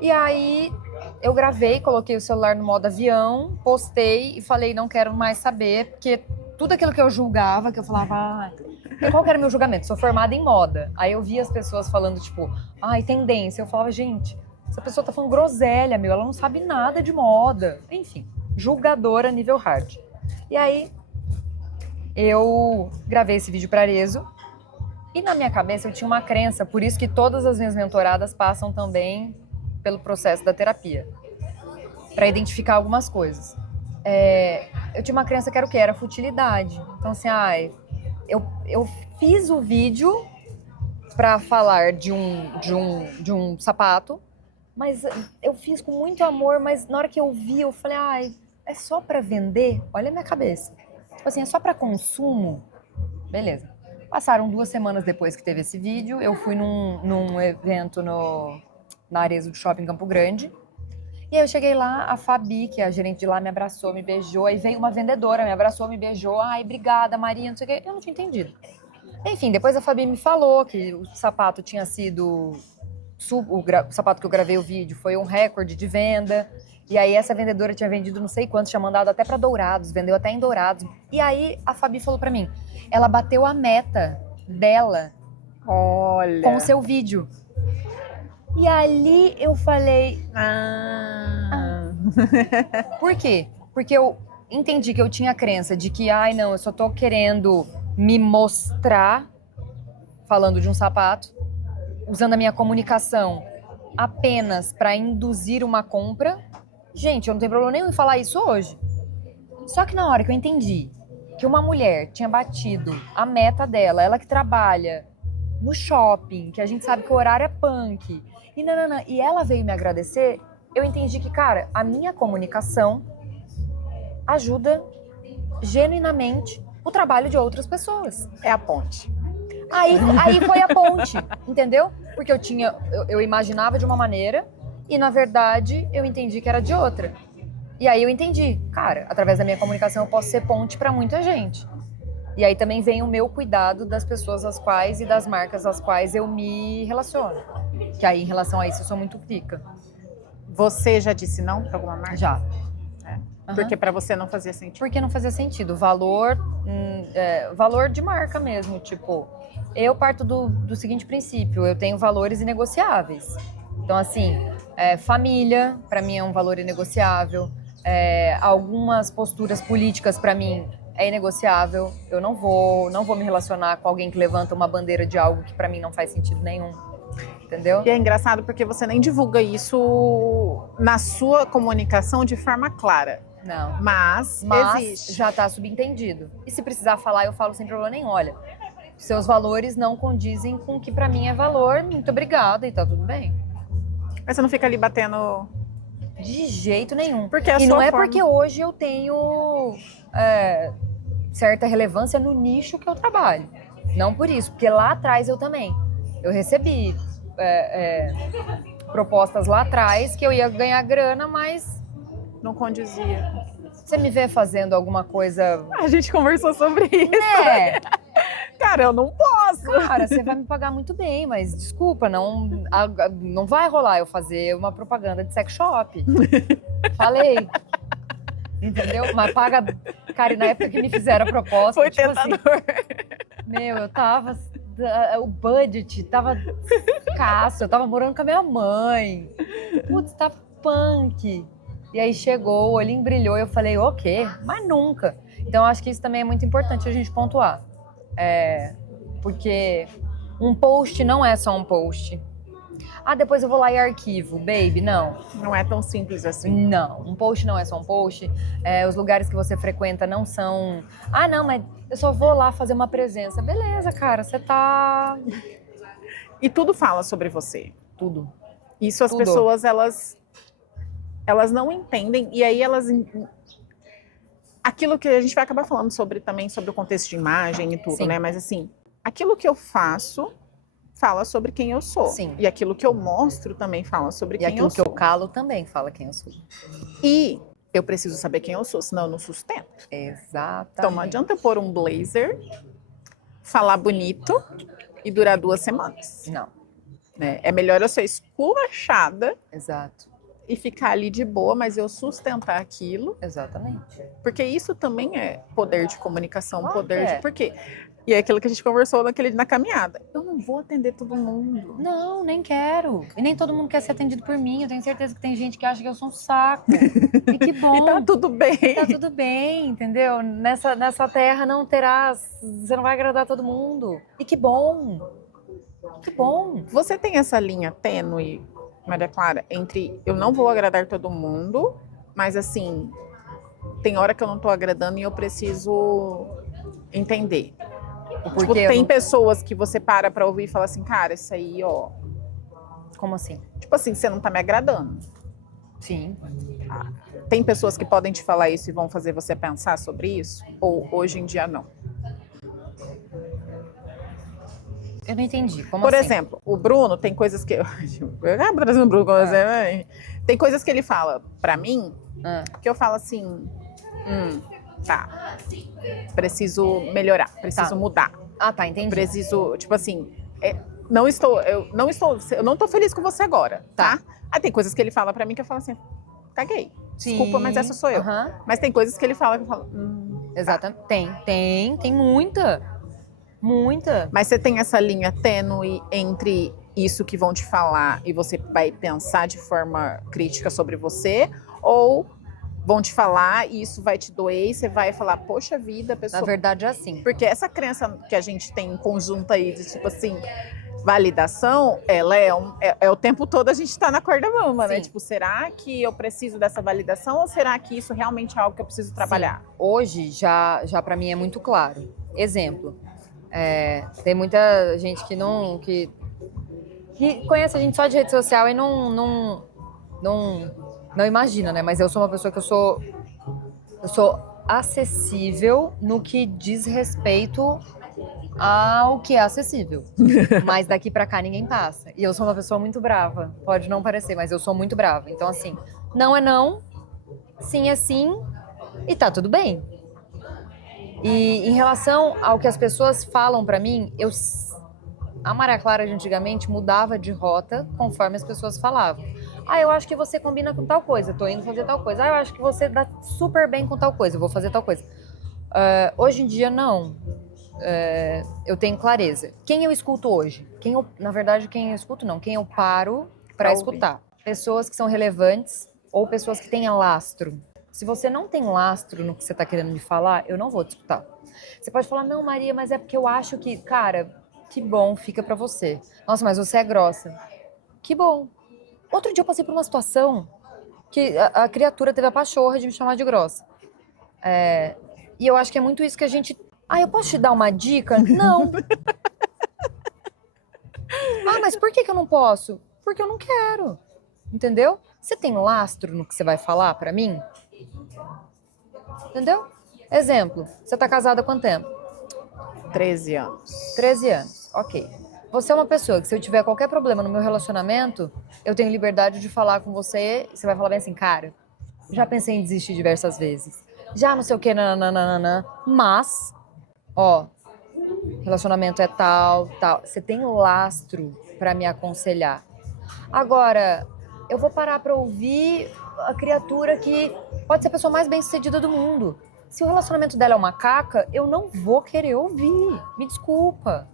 e aí eu gravei, coloquei o celular no modo avião, postei e falei, não quero mais saber, porque tudo aquilo que eu julgava, que eu falava, qual que era o meu julgamento? Sou formada em moda. Aí eu via as pessoas falando, tipo, tendência. Eu falava, gente, essa pessoa tá falando groselha, ela não sabe nada de moda. Enfim, julgadora nível hard. E aí, eu gravei esse vídeo para Arezzo e na minha cabeça eu tinha uma crença, por isso que todas as minhas mentoradas passam também pelo processo da terapia, para identificar algumas coisas. Eu tinha uma crença que era o quê? Era futilidade. Então, assim, eu fiz o vídeo para falar de um sapato, mas eu fiz com muito amor, mas na hora que eu vi, eu falei, é só para vender? Olha a minha cabeça. Tipo assim, é só para consumo? Beleza. Passaram 2 semanas depois que teve esse vídeo, eu fui num evento na Arezzo do Shopping Campo Grande. E aí eu cheguei lá, a Fabi, que é a gerente de lá, me abraçou, me beijou. Aí veio uma vendedora, me abraçou, me beijou. Obrigada, Maria, não sei o quê. Eu não tinha entendido. Enfim, depois a Fabi me falou que o sapato tinha sido... O sapato que eu gravei o vídeo foi um recorde de venda. E aí essa vendedora tinha vendido não sei quantos, tinha mandado até para Dourados, vendeu até em Dourados. E aí a Fabi falou para mim, ela bateu a meta dela com o seu vídeo. E ali eu falei, por quê? Porque eu entendi que eu tinha a crença de que, não, eu só tô querendo me mostrar falando de um sapato, usando a minha comunicação apenas para induzir uma compra. Gente, eu não tenho problema nenhum em falar isso hoje. Só que na hora que eu entendi que uma mulher tinha batido a meta dela, ela que trabalha no shopping, que a gente sabe que o horário é punk, e ela veio me agradecer, eu entendi que, cara, a minha comunicação ajuda genuinamente o trabalho de outras pessoas. É a ponte. Aí foi a ponte, entendeu? Porque eu imaginava de uma maneira, e na verdade eu entendi que era de outra. E aí eu entendi, cara, através da minha comunicação eu posso ser ponte para muita gente. E aí também vem o meu cuidado das pessoas às quais e das marcas às quais eu me relaciono. Que aí em relação a isso eu sou muito pica. Você já disse não para alguma marca? Já. Porque para você não fazia sentido. Porque não fazia sentido. Valor de marca mesmo. Tipo, eu parto do seguinte princípio: eu tenho valores inegociáveis. Então, assim, família, para mim, é um valor inegociável. Algumas posturas políticas, para mim, é inegociável. Eu não vou me relacionar com alguém que levanta uma bandeira de algo que, para mim, não faz sentido nenhum. Entendeu? E é engraçado porque você nem divulga isso na sua comunicação de forma clara. Não. Mas existe. Já está subentendido. E se precisar falar, eu falo sem problema nenhum. Olha, seus valores não condizem com o que pra mim é valor. Muito obrigada e tá tudo bem. Mas você não fica ali batendo... De jeito nenhum. Porque e não é porque hoje eu tenho certa relevância no nicho que eu trabalho. Não por isso, porque lá atrás eu também. Eu recebi propostas lá atrás que eu ia ganhar grana, mas... Não condizia. Você me vê fazendo alguma coisa... A gente conversou sobre isso. Cara, eu não posso. Cara, você vai me pagar muito bem, mas desculpa, não vai rolar eu fazer uma propaganda de sex shop. Falei. Entendeu? Mas paga... Cara, e na época que me fizeram a proposta... Foi tipo tentador. Assim, eu tava... O budget tava escasso, eu tava morando com a minha mãe. Putz, tava punk. E aí chegou, o olhinho brilhou e eu falei, o quê? Mas nunca. Então, acho que isso também é muito importante a gente pontuar. Porque um post não é só um post. Depois eu vou lá e arquivo. Baby, não. Não é tão simples assim. Não, um post não é só um post. Os lugares que você frequenta não são... não, mas eu só vou lá fazer uma presença. Beleza, cara, você tá... E tudo fala sobre você. Tudo. Isso as pessoas, elas não entendem. E aí elas... Aquilo que a gente vai acabar falando também sobre o contexto de imagem e tudo, Sim. né? Mas assim, aquilo que eu faço fala sobre quem eu sou. Sim. E aquilo que eu mostro também fala sobre quem eu sou. E aquilo que eu calo também fala quem eu sou. E eu preciso saber quem eu sou, senão eu não sustento. Exatamente. Então não adianta eu pôr um blazer, falar bonito e durar 2 semanas. Não. Né? É melhor eu ser esculachada. Exato. E ficar ali de boa, mas eu sustentar aquilo. Exatamente. Porque isso também é poder de comunicação, poder é. de... Por quê? E é aquilo que a gente conversou na caminhada. Eu não vou atender todo mundo. Não, nem quero. E nem todo mundo quer ser atendido por mim. Eu tenho certeza que tem gente que acha que eu sou um saco. E que bom. E tá tudo bem. Tá tudo bem, entendeu? Nessa terra não terá... Você não vai agradar todo mundo. E que bom. Que bom. Você tem essa linha tênue, Maria Clara, entre eu não vou agradar todo mundo, mas assim, tem hora que eu não tô agradando e eu preciso entender. Tipo, tem pessoas que você para ouvir e fala assim, cara, isso aí, ó... Como assim? Tipo assim, você não tá me agradando. Sim. Tem pessoas que podem te falar isso e vão fazer você pensar sobre isso? Ou hoje em dia não? Eu não entendi. Como Por assim? exemplo, o Bruno tem coisas que... Bruno, tem coisas que ele fala pra mim que eu falo assim... Tá. Preciso melhorar, preciso mudar. Tá, entendi. Preciso, tipo assim, eu não tô feliz com você agora, tá? Aí tem coisas que ele fala pra mim que eu falo assim, caguei. Sim. Desculpa, mas essa sou eu. Mas tem coisas que ele fala que eu falo, Exatamente. Tem muita. Muita. Mas você tem essa linha tênue entre isso que vão te falar e você vai pensar de forma crítica sobre você, ou vão te falar e isso vai te doer e você vai falar, poxa vida, pessoa... Na verdade é assim. Porque essa crença que a gente tem em conjunto aí de tipo assim, validação, ela é o tempo todo a gente tá na corda bamba, né? Tipo, será que eu preciso dessa validação ou será que isso realmente é algo que eu preciso trabalhar? Sim. Hoje já para mim é muito claro. Exemplo, tem muita gente que conhece a gente só de rede social e não imagina, né? Mas eu sou uma pessoa que eu sou acessível no que diz respeito ao que é acessível. Mas daqui pra cá ninguém passa. E eu sou uma pessoa muito brava. Pode não parecer, mas eu sou muito brava. Então, assim, não é não, sim é sim, e tá tudo bem. E em relação ao que as pessoas falam pra mim, a Maria Clara de antigamente mudava de rota conforme as pessoas falavam. Ah, eu acho que você combina com tal coisa, tô indo fazer tal coisa. Ah, eu acho que você dá super bem com tal coisa, eu vou fazer tal coisa. Hoje em dia, não. Eu tenho clareza. Quem eu escuto hoje? Na verdade, quem eu escuto não. Quem eu paro pra escutar. Pessoas que são relevantes ou pessoas que têm lastro. Se você não tem lastro no que você tá querendo me falar, eu não vou te escutar. Você pode falar, não, Maria, mas é porque eu acho que... Cara, que bom, fica pra você. Nossa, mas você é grossa. Que bom. Outro dia eu passei por uma situação que a criatura teve a pachorra de me chamar de grossa. E eu acho que é muito isso que a gente... Ah, eu posso te dar uma dica? Não. Ah, mas por que eu não posso? Porque eu não quero. Entendeu? Você tem lastro no que você vai falar pra mim? Entendeu? Exemplo, você tá casada há quanto tempo? 13 anos. 13 anos, ok. Você é uma pessoa que se eu tiver qualquer problema no meu relacionamento, eu tenho liberdade de falar com você, você vai falar bem assim, cara, já pensei em desistir diversas vezes. Já não sei o que, nananana, mas, ó, relacionamento é tal, tal. Você tem lastro pra me aconselhar. Agora, eu vou parar pra ouvir a criatura que pode ser a pessoa mais bem-sucedida do mundo. Se o relacionamento dela é uma caca, eu não vou querer ouvir. Me desculpa.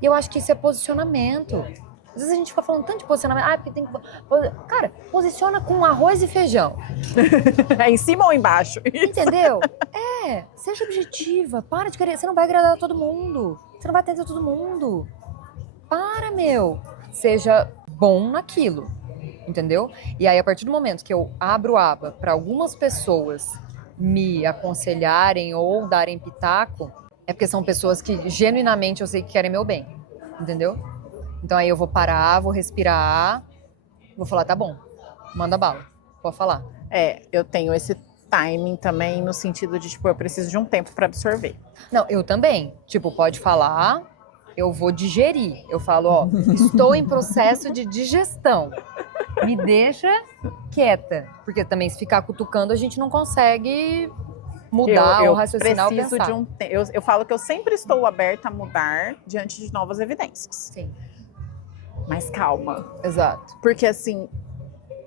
E eu acho que isso é posicionamento. Às vezes a gente fica falando tanto de posicionamento. Ah, porque tem que... Cara, posiciona com arroz e feijão. É em cima ou embaixo? Entendeu? Seja objetiva. Para de querer. Você não vai agradar todo mundo. Você não vai atender todo mundo. Para, meu. Seja bom naquilo. Entendeu? E aí, a partir do momento que eu abro aba para algumas pessoas me aconselharem ou darem pitaco, é porque são pessoas que genuinamente eu sei que querem meu bem. Entendeu? Então aí eu vou parar, vou respirar, vou falar, tá bom, manda bala, pode falar. Eu tenho esse timing também no sentido de, tipo, eu preciso de um tempo para absorver. Não, eu também. Tipo, pode falar, eu vou digerir. Eu falo, ó, estou em processo de digestão. Me deixa quieta. Porque também se ficar cutucando, a gente não consegue mudar ou raciocinar ou pensar. Eu falo que eu sempre estou aberta a mudar diante de novas evidências. Sim. Mas calma. Exato. Porque, assim,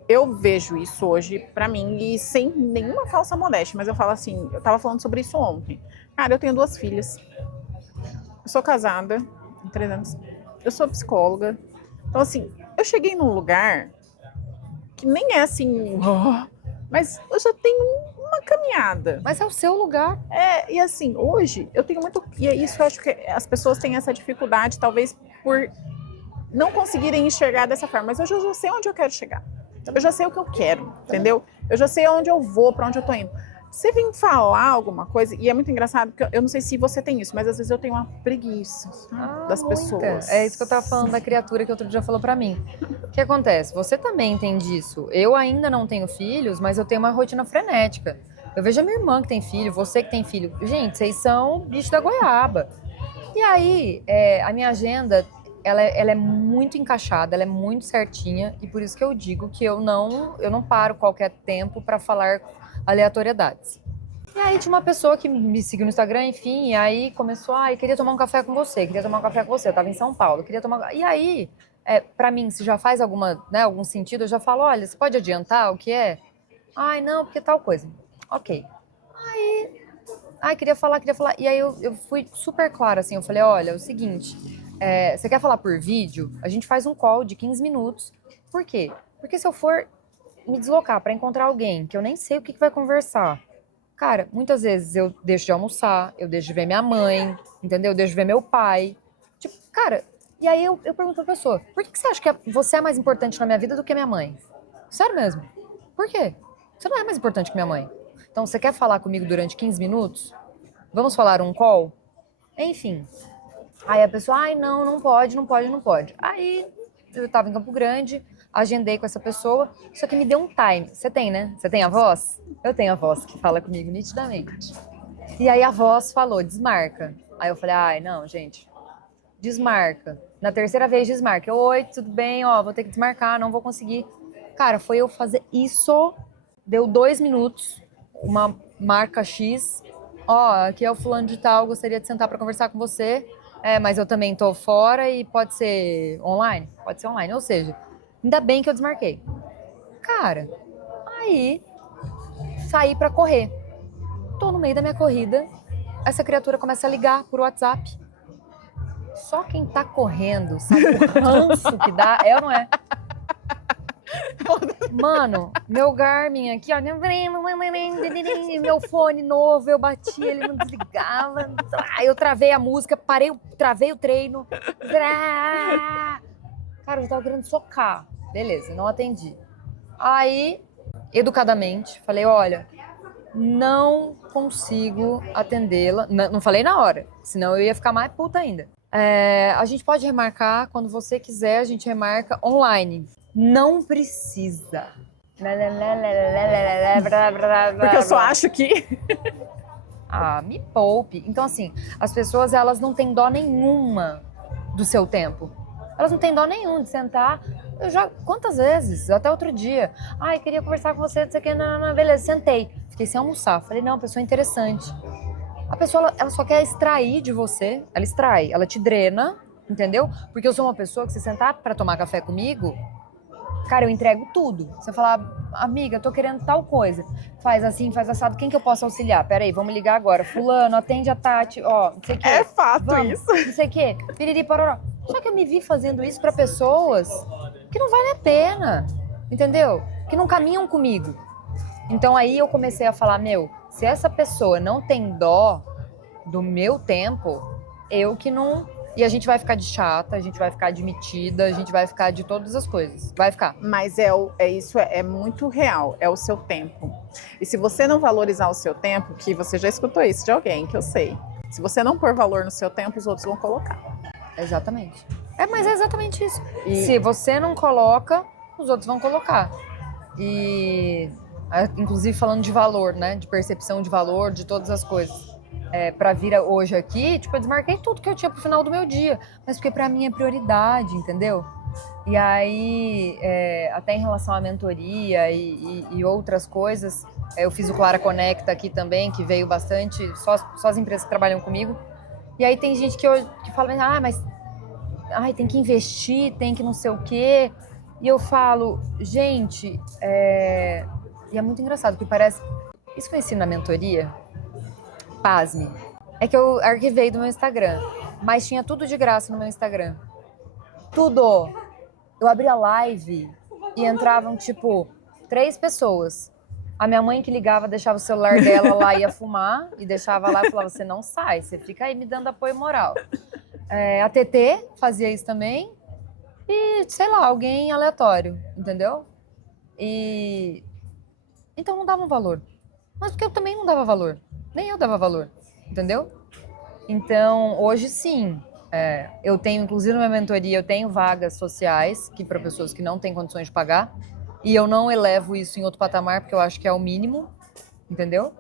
eu vejo isso hoje pra mim e sem nenhuma falsa modéstia, mas eu falo assim, eu tava falando sobre isso ontem. Cara, eu tenho 2 filhas. Eu sou casada, tem 3 anos. Eu sou psicóloga. Então, assim, eu cheguei num lugar que nem é assim, mas eu já tenho uma caminhada. Mas é o seu lugar. E assim, hoje eu tenho muito... E é isso que eu acho que as pessoas têm essa dificuldade, talvez por não conseguirem enxergar dessa forma. Mas hoje eu já sei onde eu quero chegar. Eu já sei o que eu quero, entendeu? Eu já sei onde eu vou, pra onde eu tô indo. Você vem falar alguma coisa, e é muito engraçado, porque eu não sei se você tem isso, mas às vezes eu tenho uma preguiça das pessoas. É isso que eu tava falando da criatura que outro dia falou pra mim. O que acontece? Você também tem disso. Eu ainda não tenho filhos, mas eu tenho uma rotina frenética. Eu vejo a minha irmã que tem filho, você que tem filho. Gente, vocês são bicho da goiaba. E aí, a minha agenda, ela é muito encaixada, ela é muito certinha, e por isso que eu digo que eu não paro qualquer tempo pra falar aleatoriedades. E aí tinha uma pessoa que me seguiu no Instagram, enfim, e aí começou, queria tomar um café com você, eu tava em São Paulo, queria tomar... E aí, pra mim, se já faz algum sentido, eu já falo, olha, você pode adiantar o que é? Ai, não, porque tal coisa. Ok. Aí, queria falar, e aí eu fui super clara, assim, eu falei, olha, é o seguinte, você quer falar por vídeo? A gente faz um call de 15 minutos. Por quê? Porque se eu for me deslocar pra encontrar alguém que eu nem sei o que vai conversar, cara, muitas vezes eu deixo de almoçar, eu deixo de ver minha mãe, entendeu? Eu deixo de ver meu pai. Tipo, cara, e aí eu pergunto pra pessoa, por que você acha que você é mais importante na minha vida do que minha mãe? Sério mesmo. Por quê? Você não é mais importante que minha mãe. Então, você quer falar comigo durante 15 minutos? Vamos falar um call? Enfim. Aí a pessoa, não pode. Aí eu tava em Campo Grande, agendei com essa pessoa, só que me deu um time. Você tem, né? Você tem a voz? Eu tenho a voz que fala comigo nitidamente. E aí a voz falou, desmarca. Aí eu falei, ai, não, gente, desmarca. Na terceira vez, desmarca. Eu, oi, tudo bem? Ó, vou ter que desmarcar, não vou conseguir. Cara, foi eu fazer isso, deu 2 minutos, uma marca X. Ó, aqui é o fulano de tal, gostaria de sentar pra conversar com você. Mas eu também tô fora e pode ser online? Pode ser online, ou seja, ainda bem que eu desmarquei. Cara, aí saí pra correr. Tô no meio da minha corrida, essa criatura começa a ligar por WhatsApp. Só quem tá correndo sabe o ranço que dá, é ou não é? Mano, meu Garmin aqui, ó, meu fone novo, eu bati, ele não desligava. Aí eu travei a música, travei o treino. Cara, eu já tava querendo socar. Beleza, não atendi. Aí, educadamente, falei, olha, não consigo atendê-la. Não falei na hora, senão eu ia ficar mais puta ainda. A gente pode remarcar, quando você quiser, a gente remarca online. Não precisa. Porque eu só acho que... Me poupe. Então, assim, as pessoas, elas não têm dó nenhuma do seu tempo. Elas não têm dó nenhum de sentar. Eu já, quantas vezes? Até outro dia. Ai, queria conversar com você, não sei o que, não, beleza, sentei. Fiquei sem almoçar. Falei, não, pessoa interessante. A pessoa, ela só quer extrair de você. Ela extrai, ela te drena, entendeu? Porque eu sou uma pessoa que se sentar pra tomar café comigo, cara, eu entrego tudo. Você falar, amiga, eu tô querendo tal coisa. Faz assim, faz assado. Quem que eu posso auxiliar? Peraí, vamos ligar agora. Fulano, atende a Tati. Ó, não sei o que. É fato isso. Não sei o que. Piriri, pororó. Só que eu me vi fazendo isso pra pessoas que não vale a pena. Entendeu? Que não caminham comigo. Então aí eu comecei a falar, se essa pessoa não tem dó do meu tempo, eu que não... E a gente vai ficar de chata, a gente vai ficar de metida, a gente vai ficar de todas as coisas. Vai ficar. Mas isso é muito real, é o seu tempo. E se você não valorizar o seu tempo, que você já escutou isso de alguém, que eu sei. Se você não pôr valor no seu tempo, os outros vão colocar. Exatamente. Mas é exatamente isso. Se você não coloca, os outros vão colocar. E, inclusive, falando de valor, né? De percepção de valor, de todas as coisas. Pra vir hoje aqui, eu desmarquei tudo que eu tinha pro final do meu dia. Mas porque pra mim é prioridade, entendeu? E aí, até em relação à mentoria e outras coisas, eu fiz o Clara Conecta aqui também, que veio bastante, só as empresas que trabalham comigo. E aí tem gente que fala, mas tem que investir, tem que não sei o quê. E eu falo, gente, e é muito engraçado, porque parece... Isso que eu ensino na mentoria... Pasme, é que eu arquivei do meu Instagram, mas tinha tudo de graça no meu Instagram. Tudo! Eu abria live e entravam, 3 pessoas. A minha mãe que ligava, deixava o celular dela lá, ia fumar, e deixava lá e falava, você não sai, você fica aí me dando apoio moral. A TT fazia isso também, e, sei lá, alguém aleatório, entendeu? E... Então não dava um valor. Mas porque eu também não dava valor. Nem eu dava valor, entendeu? Então, hoje sim, eu tenho, inclusive na minha mentoria, eu tenho vagas sociais para pessoas que não têm condições de pagar, e eu não elevo isso em outro patamar, porque eu acho que é o mínimo, entendeu?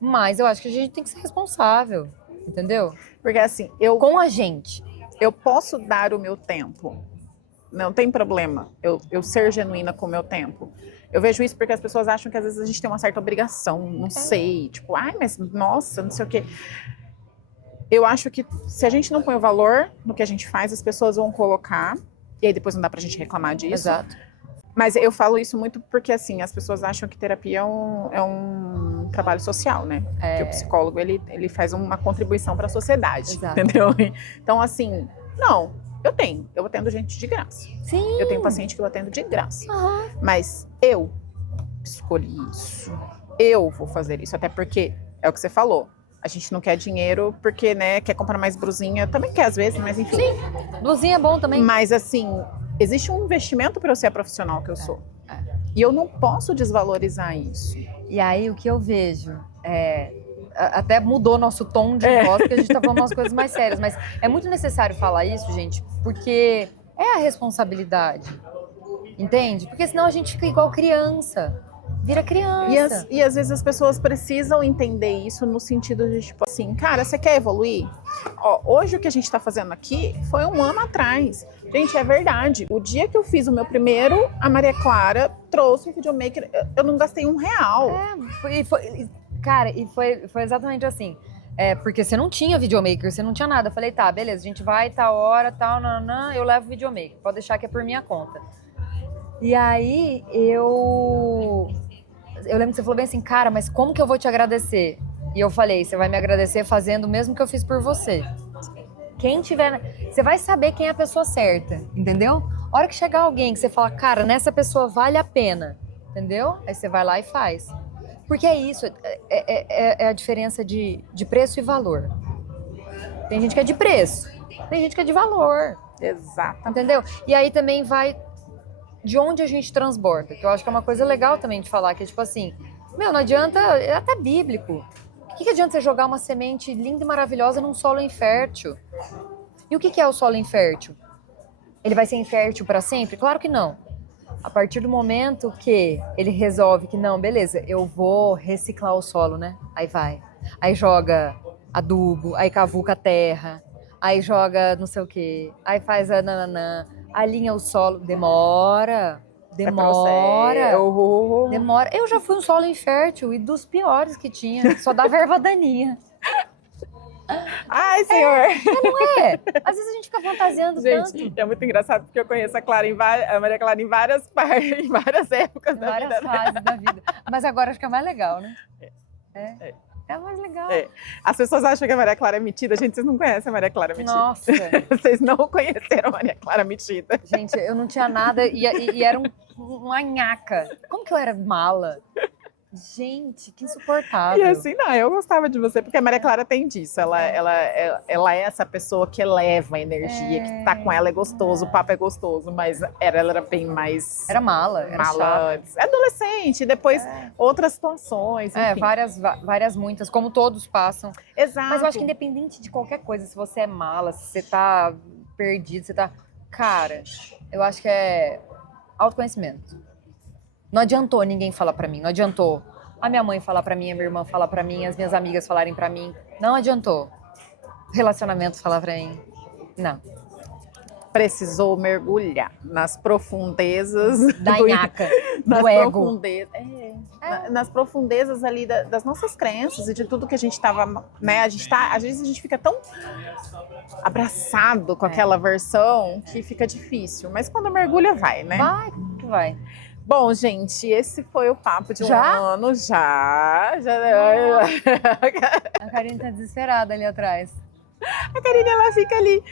Mas eu acho que a gente tem que ser responsável, entendeu? Porque assim, com a gente. Eu posso dar o meu tempo, não tem problema eu ser genuína com o meu tempo. Eu vejo isso porque as pessoas acham que às vezes a gente tem uma certa obrigação, não sei, mas nossa, não sei o quê. Eu acho que se a gente não põe o valor no que a gente faz, as pessoas vão colocar, e aí depois não dá pra gente reclamar disso. Exato. Mas eu falo isso muito porque, assim, as pessoas acham que terapia é um trabalho social, né? Que o psicólogo, ele faz uma contribuição para a sociedade, Exato. Entendeu? Então, assim, não, eu atendo gente de graça. Sim. Eu tenho paciente que eu atendo de graça. Uhum. Mas eu escolhi isso, eu vou fazer isso, até porque é o que você falou. A gente não quer dinheiro porque, né, quer comprar mais blusinha, também quer às vezes, mas enfim. Sim, blusinha é bom também. Mas assim, existe um investimento para eu ser a profissional que eu sou. E eu não posso desvalorizar isso. E aí o que eu vejo até mudou nosso tom de voz, porque a gente tá falando umas coisas mais sérias, mas é muito necessário falar isso, gente, porque é a responsabilidade, entende? Porque senão a gente fica igual criança. vira criança. E às vezes as pessoas precisam entender isso no sentido de, tipo assim, cara, você quer evoluir? Ó, hoje o que a gente tá fazendo aqui foi 1 ano atrás. Gente, é verdade. O dia que eu fiz o meu primeiro, a Maria Clara trouxe um videomaker, eu não gastei R$1. Cara, foi exatamente assim. Porque você não tinha videomaker, você não tinha nada. Eu falei, tá, beleza, a gente vai, tá hora, tal, nananã, eu levo o videomaker. Pode deixar que é por minha conta. E aí, eu lembro que você falou bem assim, cara, mas como que eu vou te agradecer? E eu falei, você vai me agradecer fazendo o mesmo que eu fiz por você. Quem tiver... Você vai saber quem é a pessoa certa, entendeu? A hora que chegar alguém que você fala, cara, nessa pessoa vale a pena, entendeu? Aí você vai lá e faz. Porque é isso, é a diferença de preço e valor. Tem gente que é de preço, tem gente que é de valor. Exato. Entendeu? E aí também vai de onde a gente transborda, que eu acho que é uma coisa legal também de falar, que é tipo assim, não adianta, é até bíblico. O que adianta você jogar uma semente linda e maravilhosa num solo infértil? E o que é o solo infértil? Ele vai ser infértil para sempre? Claro que não. A partir do momento que ele resolve que não, beleza, eu vou reciclar o solo, né? Aí vai. Aí joga adubo, aí cavuca a terra, aí joga não sei o quê, aí faz a nananã, alinha o solo. Demora. Demora. Eu já fui um solo infértil e dos piores que tinha. Só dava erva daninha. Ai, senhor! Não é? Às vezes a gente fica fantasiando Gente, tanto. é muito engraçado porque eu conheço a Maria Clara em várias partes, em várias épocas da vida. Em várias fases da vida. Mas agora acho que é mais legal, né? É mais legal. As pessoas acham que a Maria Clara é metida. Gente, vocês não conhecem a Maria Clara metida. Nossa! Vocês não conheceram a Maria Clara metida. Gente, eu não tinha nada e era uma nhaca. Como que eu era mala? Gente, que insuportável. E assim, não, eu gostava de você, porque a Maria Clara tem disso. Ela é essa pessoa que eleva a energia, que tá com ela é gostoso, o papo é gostoso, mas ela era bem mais... Era mala, era chata. Antes. Adolescente, depois outras situações, enfim. Várias, muitas, como todos passam. Exato. Mas eu acho que independente de qualquer coisa, se você é mala, se você tá perdido, você tá... Cara, eu acho que é autoconhecimento. Não adiantou ninguém falar pra mim, não adiantou a minha mãe falar pra mim, a minha irmã falar pra mim, as minhas amigas falarem pra mim. Não adiantou. Relacionamento falar pra mim. Não. Precisou mergulhar nas profundezas da nhaca, do ego. Nas profundezas ali das nossas crenças e de tudo que a gente tava, né? Às vezes a gente fica tão abraçado com aquela versão que fica difícil. Mas quando mergulha, vai, né? Vai. Bom, gente, esse foi o papo de um ano. Já. A Karine tá desesperada ali atrás. A Karine, ela fica ali.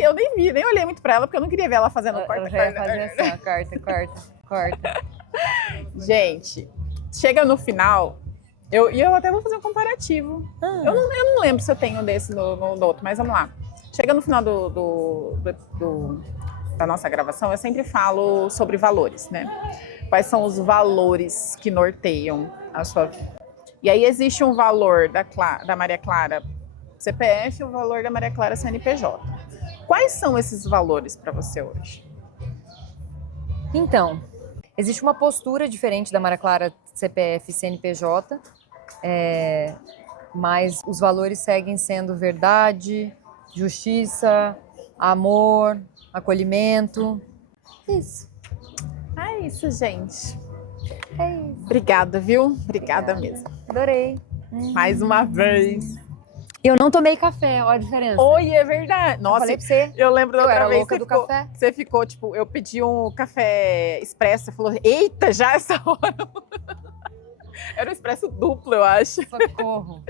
Eu nem vi, nem olhei muito pra ela, porque eu não queria ver ela fazendo corta. Ela já ia fazer assim, corta. Gente, chega no final, eu até vou fazer um comparativo. Eu não lembro se eu tenho desse no outro, mas vamos lá. Chega no final da nossa gravação, eu sempre falo sobre valores, né? Quais são os valores que norteiam a sua vida? E aí existe um valor da Maria Clara CPF e o valor da Maria Clara CNPJ. Quais são esses valores para você hoje? Então, existe uma postura diferente da Maria Clara CPF e CNPJ, mas os valores seguem sendo verdade, justiça, amor, acolhimento. Isso. É isso, gente. É isso. Obrigada, viu? Obrigada mesmo. Adorei. Mais uma vez. Eu não tomei café, olha a diferença. Oi, é verdade. Nossa, eu falei pra você. Eu lembro da outra vez louca do café. Você ficou, tipo, eu pedi um café expresso, você falou, eita, já essa hora. Era um expresso duplo, eu acho. Socorro.